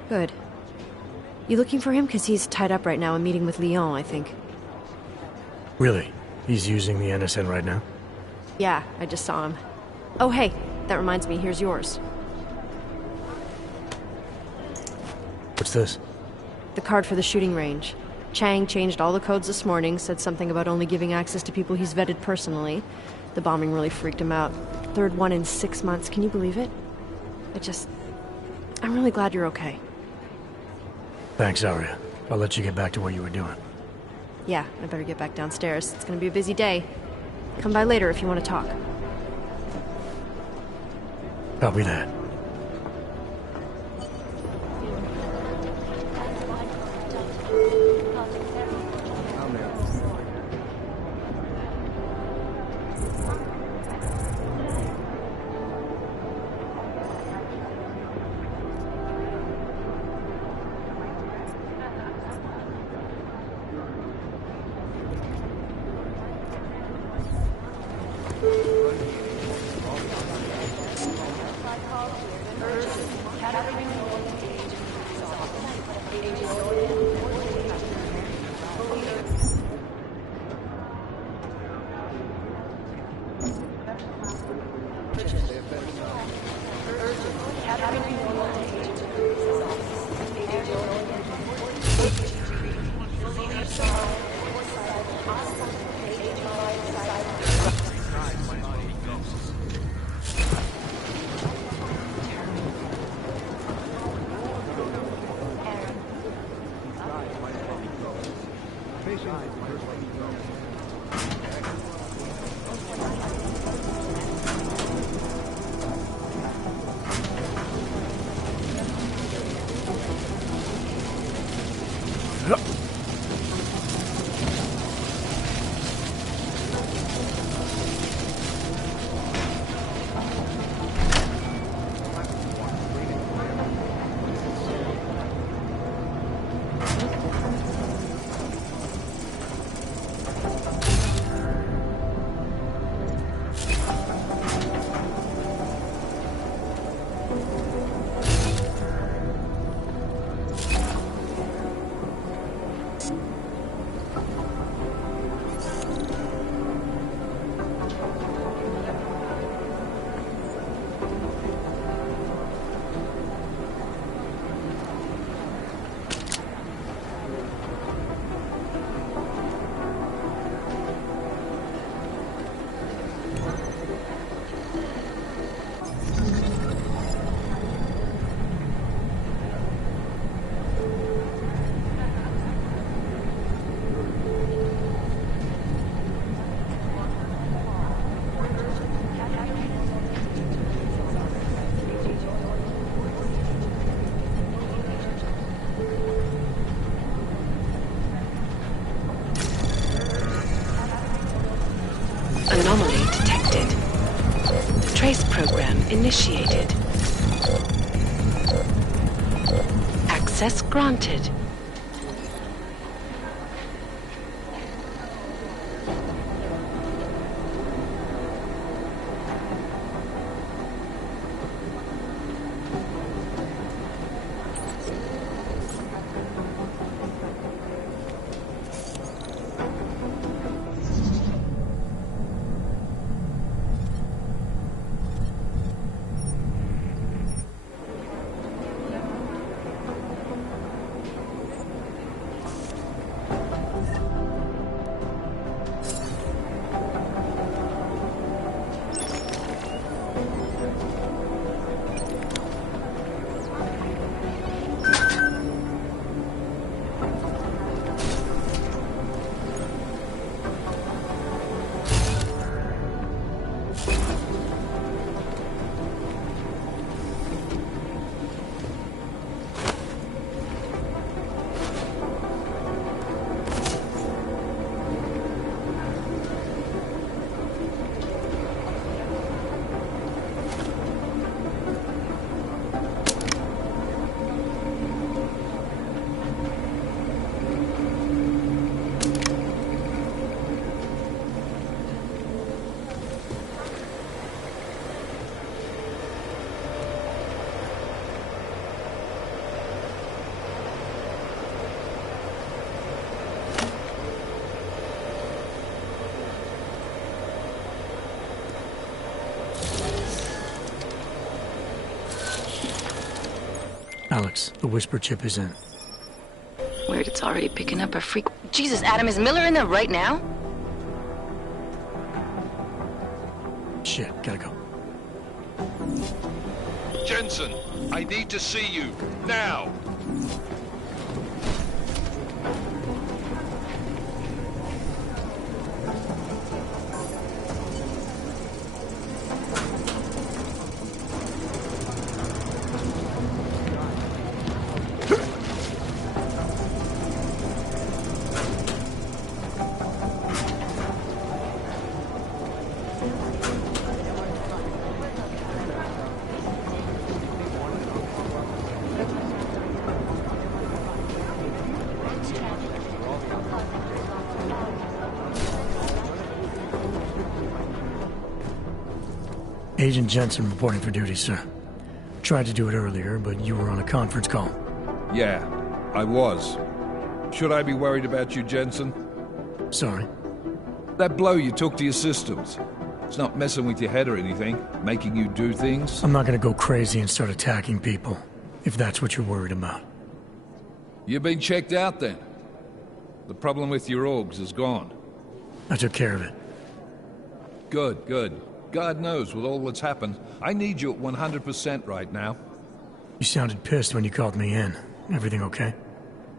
Good. You looking for him? Because he's tied up right now and meeting with Lyon, I think. Really? He's using the NSN right now? Yeah, I just saw him. Oh, hey, that reminds me, here's yours. What's this? The card for the shooting range. Chang changed all the codes this morning, said something about only giving access to people he's vetted personally. The bombing really freaked him out. 3rd one in 6 months, can you believe it? I'm really glad you're okay. Thanks, Aria. I'll let you get back to what you were doing. Yeah, I better get back downstairs. It's gonna be a busy day. Come by later if you want to talk. Copy that. Anomaly detected. Trace program initiated. Access granted. Alex, the whisper chip is in. Weird, it's already picking up a freak. Jesus, Adam, is Miller in there right now? Shit, gotta go. Jensen, I need to see you, now! Agent Jensen reporting for duty, sir. Tried to do it earlier, but you were on a conference call. Yeah, I was. Should I be worried about you, Jensen? Sorry. That blow you took to your systems. It's not messing with your head or anything, making you do things? I'm not gonna go crazy and start attacking people, if that's what you're worried about. You've been checked out then? The problem with your orgs is gone. I took care of it. Good, good. God knows, with all that's happened, I need you at 100% right now. You sounded pissed when you called me in. Everything okay?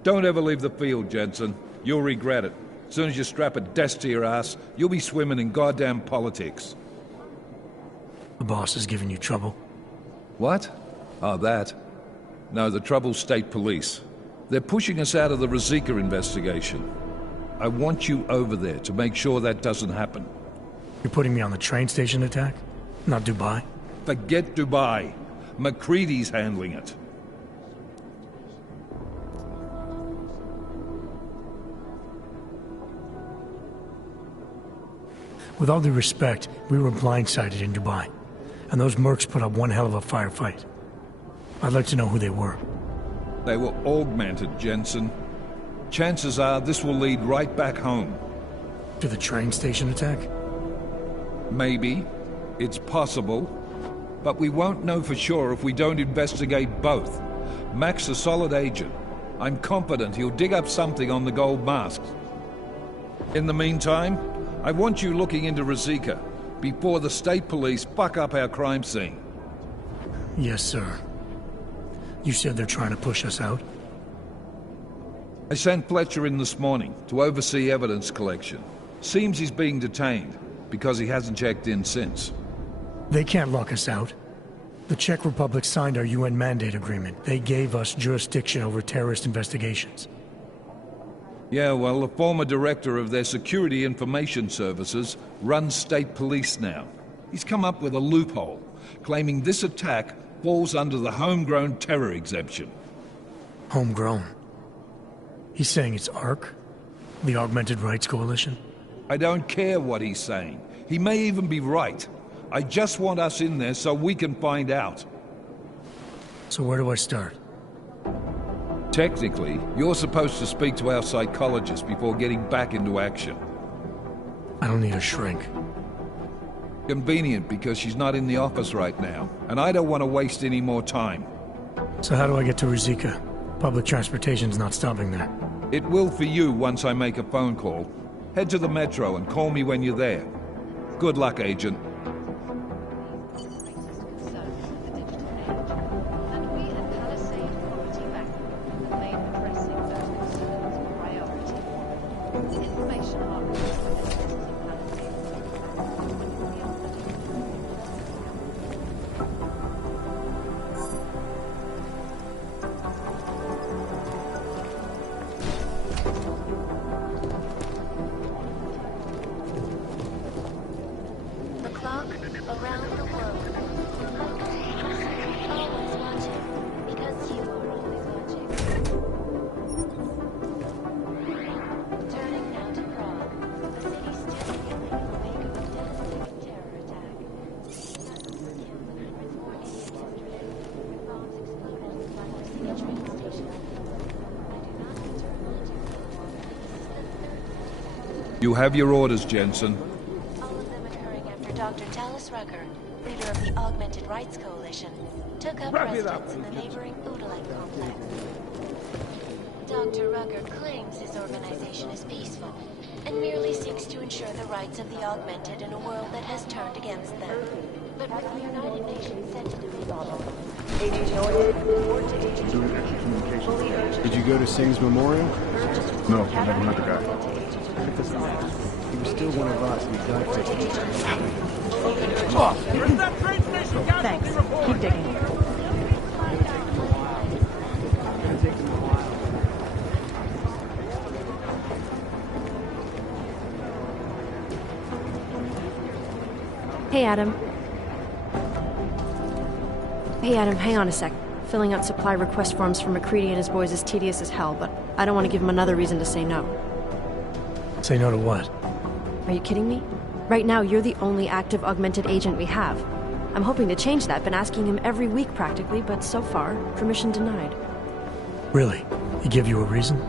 Don't ever leave the field, Jensen. You'll regret it. As soon as you strap a desk to your ass, you'll be swimming in goddamn politics. The boss is giving you trouble? What? Oh, that? No, the trouble's state police. They're pushing us out of the Rosika investigation. I want you over there to make sure that doesn't happen. You're putting me on the train station attack? Not Dubai? Forget Dubai. McCready's handling it. With all due respect, we were blindsided in Dubai. And those mercs put up one hell of a firefight. I'd like to know who they were. They were augmented, Jensen. Chances are this will lead right back home. To the train station attack? Maybe. It's possible. But we won't know for sure if we don't investigate both. Mac's a solid agent. I'm confident he'll dig up something on the gold masks. In the meantime, I want you looking into Rosika before the state police fuck up our crime scene. Yes, sir. You said they're trying to push us out? I sent Fletcher in this morning to oversee evidence collection. Seems he's being detained, because he hasn't checked in since. They can't lock us out. The Czech Republic signed our UN mandate agreement. They gave us jurisdiction over terrorist investigations. Yeah, well, the former director of their security information services runs state police now. He's come up with a loophole, claiming this attack falls under the homegrown terror exemption. Homegrown? He's saying it's ARC? The Augmented Rights Coalition? I don't care what he's saying. He may even be right. I just want us in there so we can find out. So where do I start? Technically, you're supposed to speak to our psychologist before getting back into action. I don't need a shrink. Convenient, because she's not in the office right now, and I don't want to waste any more time. So how do I get to Rosika? Public transportation's not stopping there. It will for you once I make a phone call. Head to the metro and call me when you're there. Good luck, Agent. You have your orders, Jensen. All of them occurring after Dr. Tallis Rucker, leader of the Augmented Rights Coalition, took up residence in the neighboring Udalite complex. Dr. Rucker claims his organization is peaceful and merely seeks to ensure the rights of the augmented in a world that has turned against them. But with the United Nations set to Did you go to Singh's memorial? No, I never met the guy. He was still one of us. We died for Where's that train station? Thanks. Keep digging. Hey, Adam. Hey, Adam, hang on a sec. Filling out supply request forms for McCready and his boys is tedious as hell, but I don't want to give him another reason to say no. Say no to what? Are you kidding me? Right now, you're the only active augmented agent we have. I'm hoping to change that, been asking him every week practically, but so far, permission denied. Really? He give you a reason?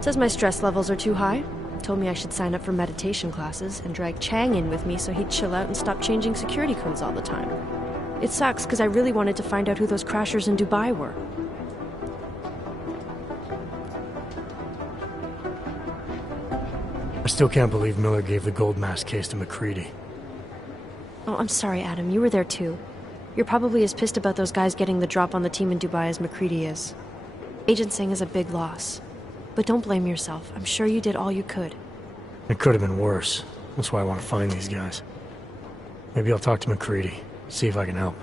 Says my stress levels are too high. Told me I should sign up for meditation classes and drag Chang in with me so he'd chill out and stop changing security codes all the time. It sucks because I really wanted to find out who those crashers in Dubai were. I still can't believe Miller gave the gold mask case to McCready. Oh, I'm sorry, Adam. You were there too. You're probably as pissed about those guys getting the drop on the team in Dubai as McCready is. Agent Singh is a big loss. But don't blame yourself. I'm sure you did all you could. It could have been worse. That's why I want to find these guys. Maybe I'll talk to McCready, see if I can help.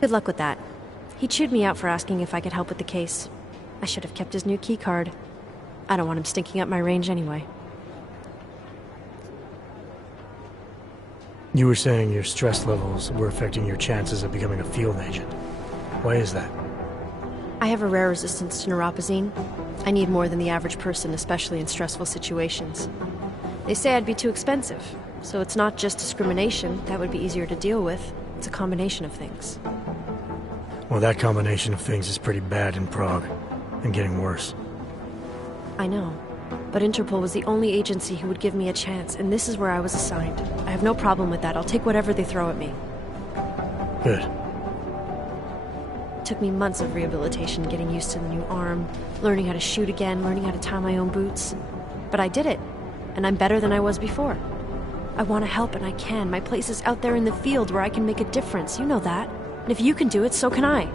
Good luck with that. He chewed me out for asking if I could help with the case. I should have kept his new key card. I don't want him stinking up my range anyway. You were saying your stress levels were affecting your chances of becoming a field agent. Why is that? I have a rare resistance to neuropazine. I need more than the average person, especially in stressful situations. They say I'd be too expensive, so it's not just discrimination. That would be easier to deal with. It's a combination of things. Well, that combination of things is pretty bad in Prague, and getting worse. I know, but Interpol was the only agency who would give me a chance, and this is where I was assigned. I have no problem with that. I'll take whatever they throw at me. Good. It took me months of rehabilitation, getting used to the new arm, learning how to shoot again, learning how to tie my own boots. But I did it, and I'm better than I was before. I want to help, and I can. My place is out there in the field where I can make a difference. You know that. And if you can do it, so can I.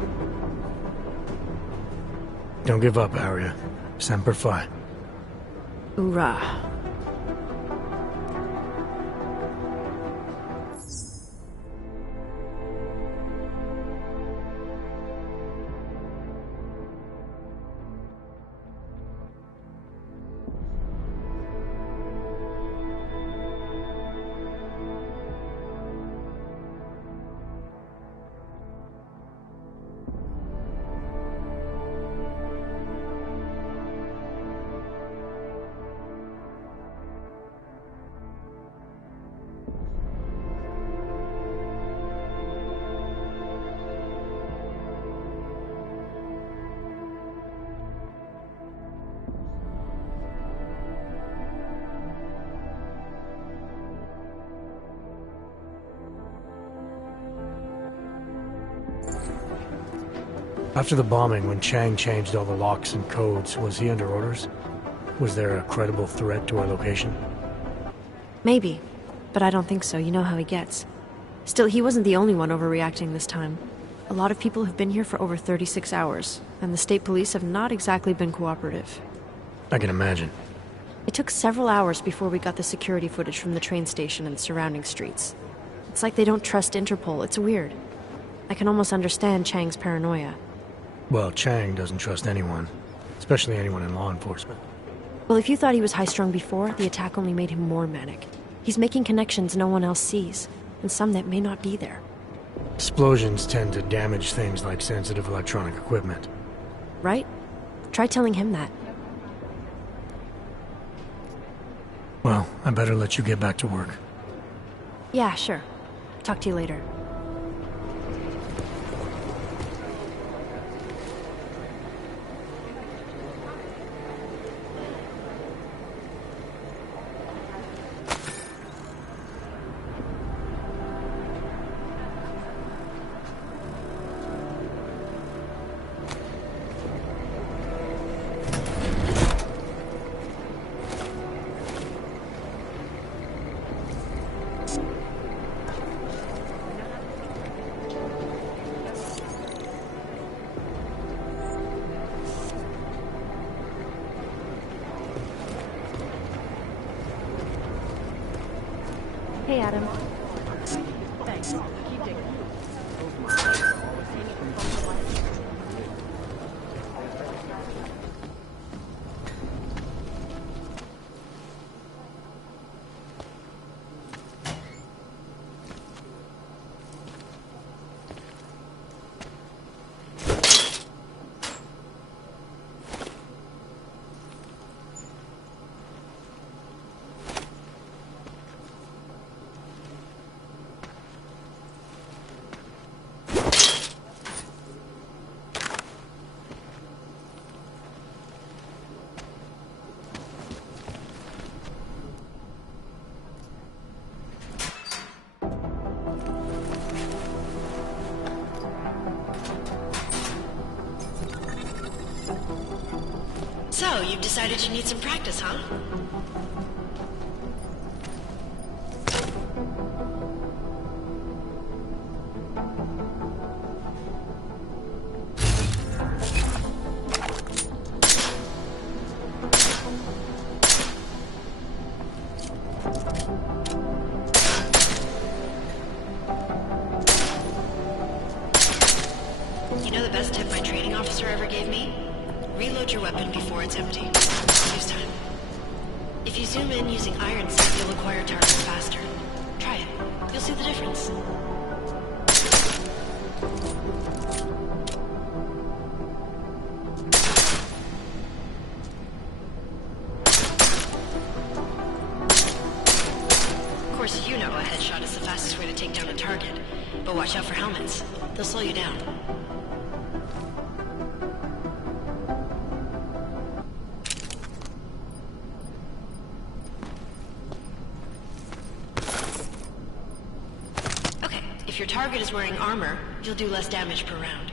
Don't give up, Arya. Semper Fi. Hoorah. After the bombing, when Chang changed all the locks and codes, was he under orders? Was there a credible threat to our location? Maybe, but I don't think so. You know how he gets. Still, he wasn't the only one overreacting this time. A lot of people have been here for over 36 hours, and the state police have not exactly been cooperative. I can imagine. It took several hours before we got the security footage from the train station and the surrounding streets. It's like they don't trust Interpol. It's weird. I can almost understand Chang's paranoia. Well, Chang doesn't trust anyone, especially anyone in law enforcement. Well, if you thought he was high-strung before, the attack only made him more manic. He's making connections no one else sees, and some that may not be there. Explosions tend to damage things like sensitive electronic equipment. Right? Try telling him that. Well, I better let you get back to work. Yeah, sure. Talk to you later. Hey, Adam. Thanks. Keep digging. So, you've decided you need some practice, huh? You know the best tip my training officer ever gave me? Reload your weapon before it's empty. Use time. If you zoom in using iron sight, you'll acquire targets faster. Try it. You'll see the difference. Of course, you know a headshot is the fastest way to take down a target. But watch out for helmets. They'll slow you down. If your target is wearing armor, you'll do less damage per round.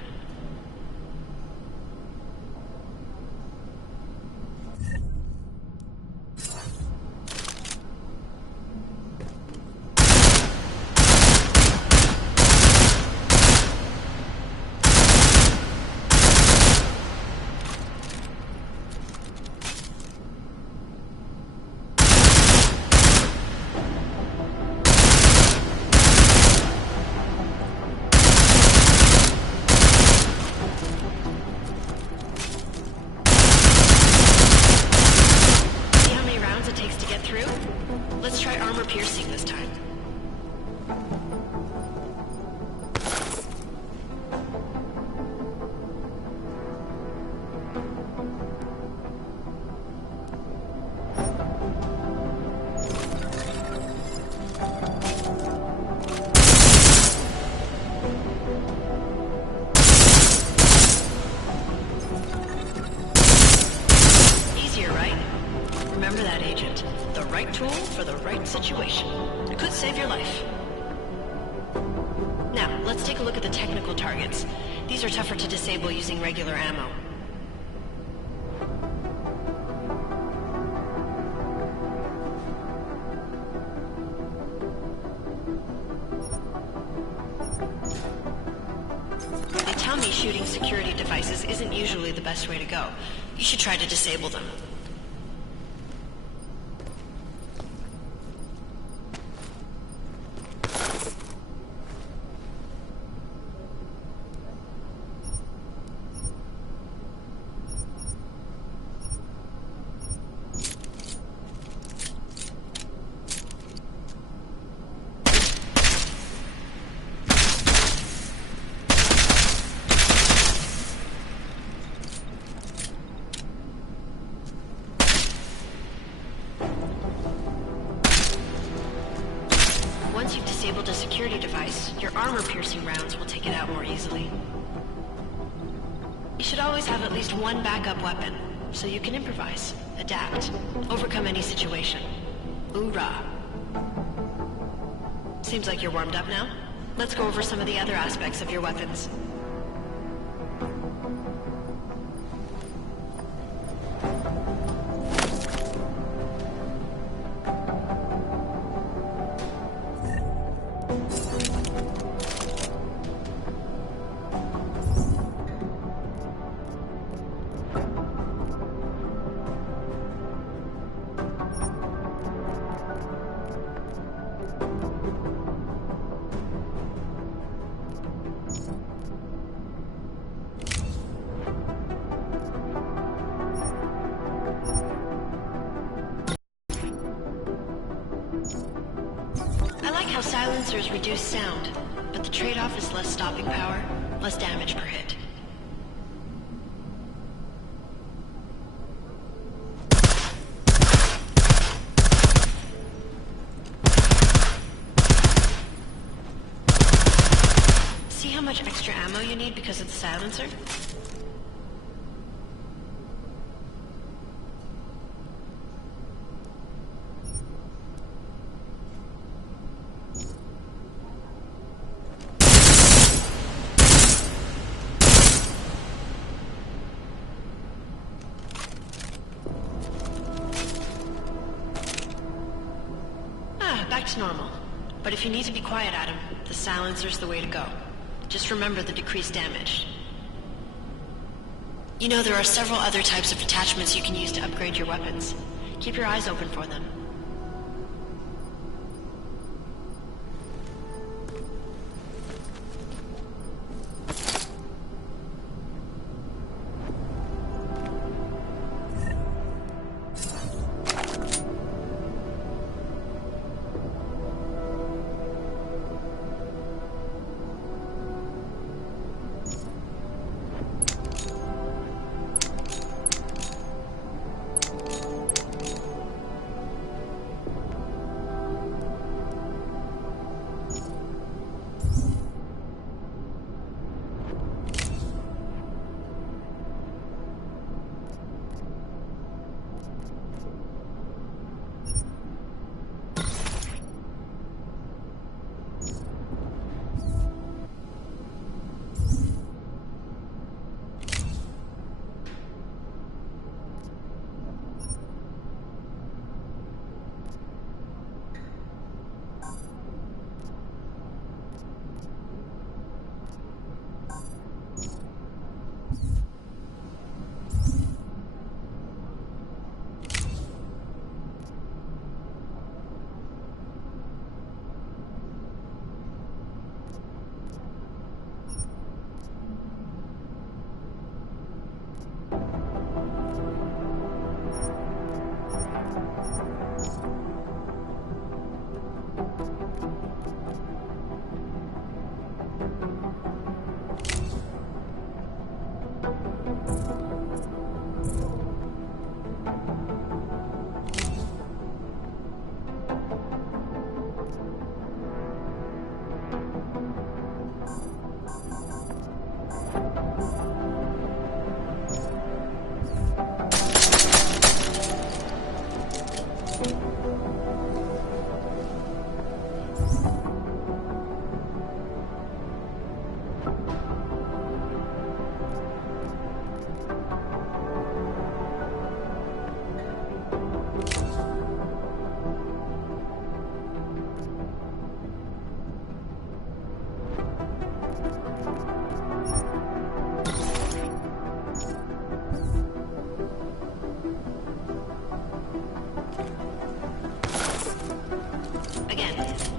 Let's try armor piercing this time. Easier, right? Remember that, Agent. The right tool for the right situation. It could save your life. Now, let's take a look at the technical targets. These are tougher to disable using regular ammo. They tell me shooting security devices isn't usually the best way to go. You should try to disable them. Once you've disabled a security device, your armor-piercing rounds will take it out more easily. You should always have at least one backup weapon, so you can improvise, adapt, overcome any situation. Hoorah! Seems like you're warmed up now. Let's go over some of the other aspects of your weapons. How silencers reduce sound, but the trade-off is less stopping power, less damage per hit. See how much extra ammo you need because of the silencer? Back to normal. But if you need to be quiet, Adam, the silencer's the way to go. Just remember the decreased damage. You know, there are several other types of attachments you can use to upgrade your weapons. Keep your eyes open for them.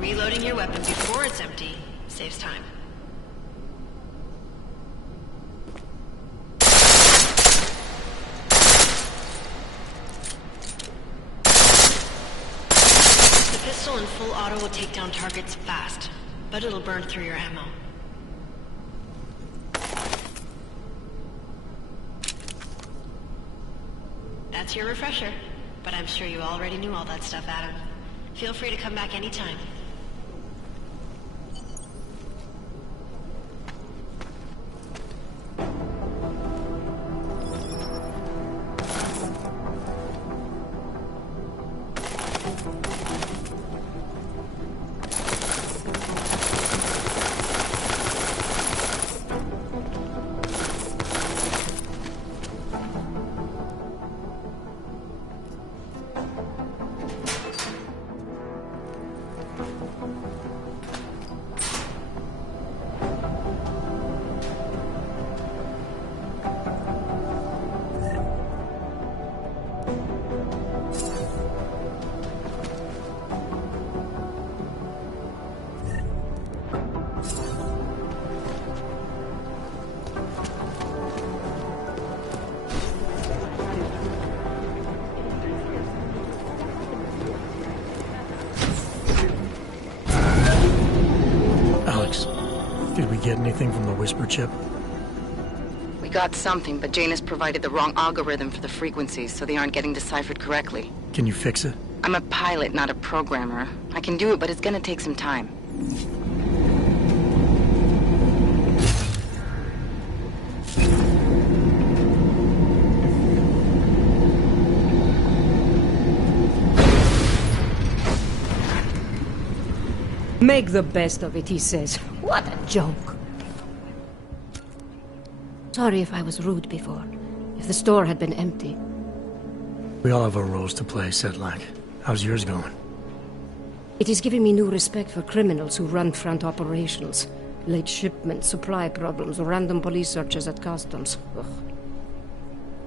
Reloading your weapon before it's empty saves time. The pistol in full auto will take down targets fast, but it'll burn through your ammo. That's your refresher, but I'm sure you already knew all that stuff, Adam. Feel free to come back anytime. Did we get anything from the Whisper chip? We got something, but Janus provided the wrong algorithm for the frequencies, so they aren't getting deciphered correctly. Can you fix it? I'm a pilot, not a programmer. I can do it, but it's gonna take some time. Make the best of it, he says. What a joke. Sorry if I was rude before. If the store had been empty. We all have our roles to play, Sedlak. How's yours going? It is giving me new respect for criminals who run front operations. Late shipments, supply problems, random police searches at customs. Ugh.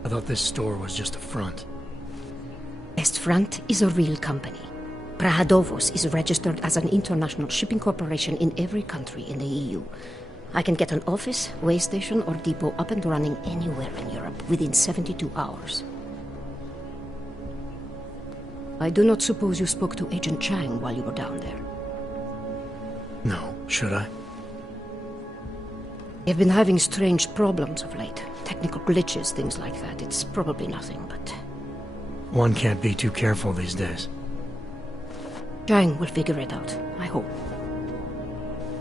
I thought this store was just a front. Best Front is a real company. Prahadovos is registered as an international shipping corporation in every country in the EU. I can get an office, way station, or depot up and running anywhere in Europe within 72 hours. I do not suppose you spoke to Agent Chang while you were down there. No, should I? They've been having strange problems of late. Technical glitches, things like that. It's probably nothing, but... One can't be too careful these days. Chang will figure it out, I hope.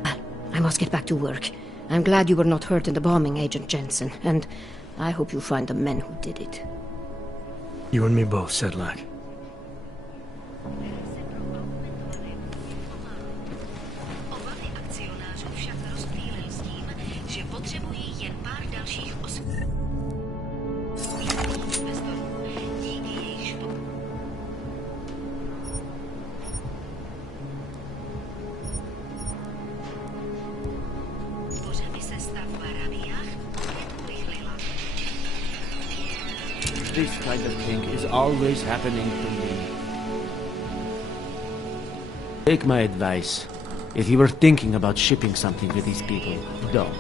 Well, I must get back to work. I'm glad you were not hurt in the bombing, Agent Jensen, and I hope you find the men who did it. You and me both, Sedlak. This kind of thing is always happening to me. Take my advice. If you were thinking about shipping something to these people, don't.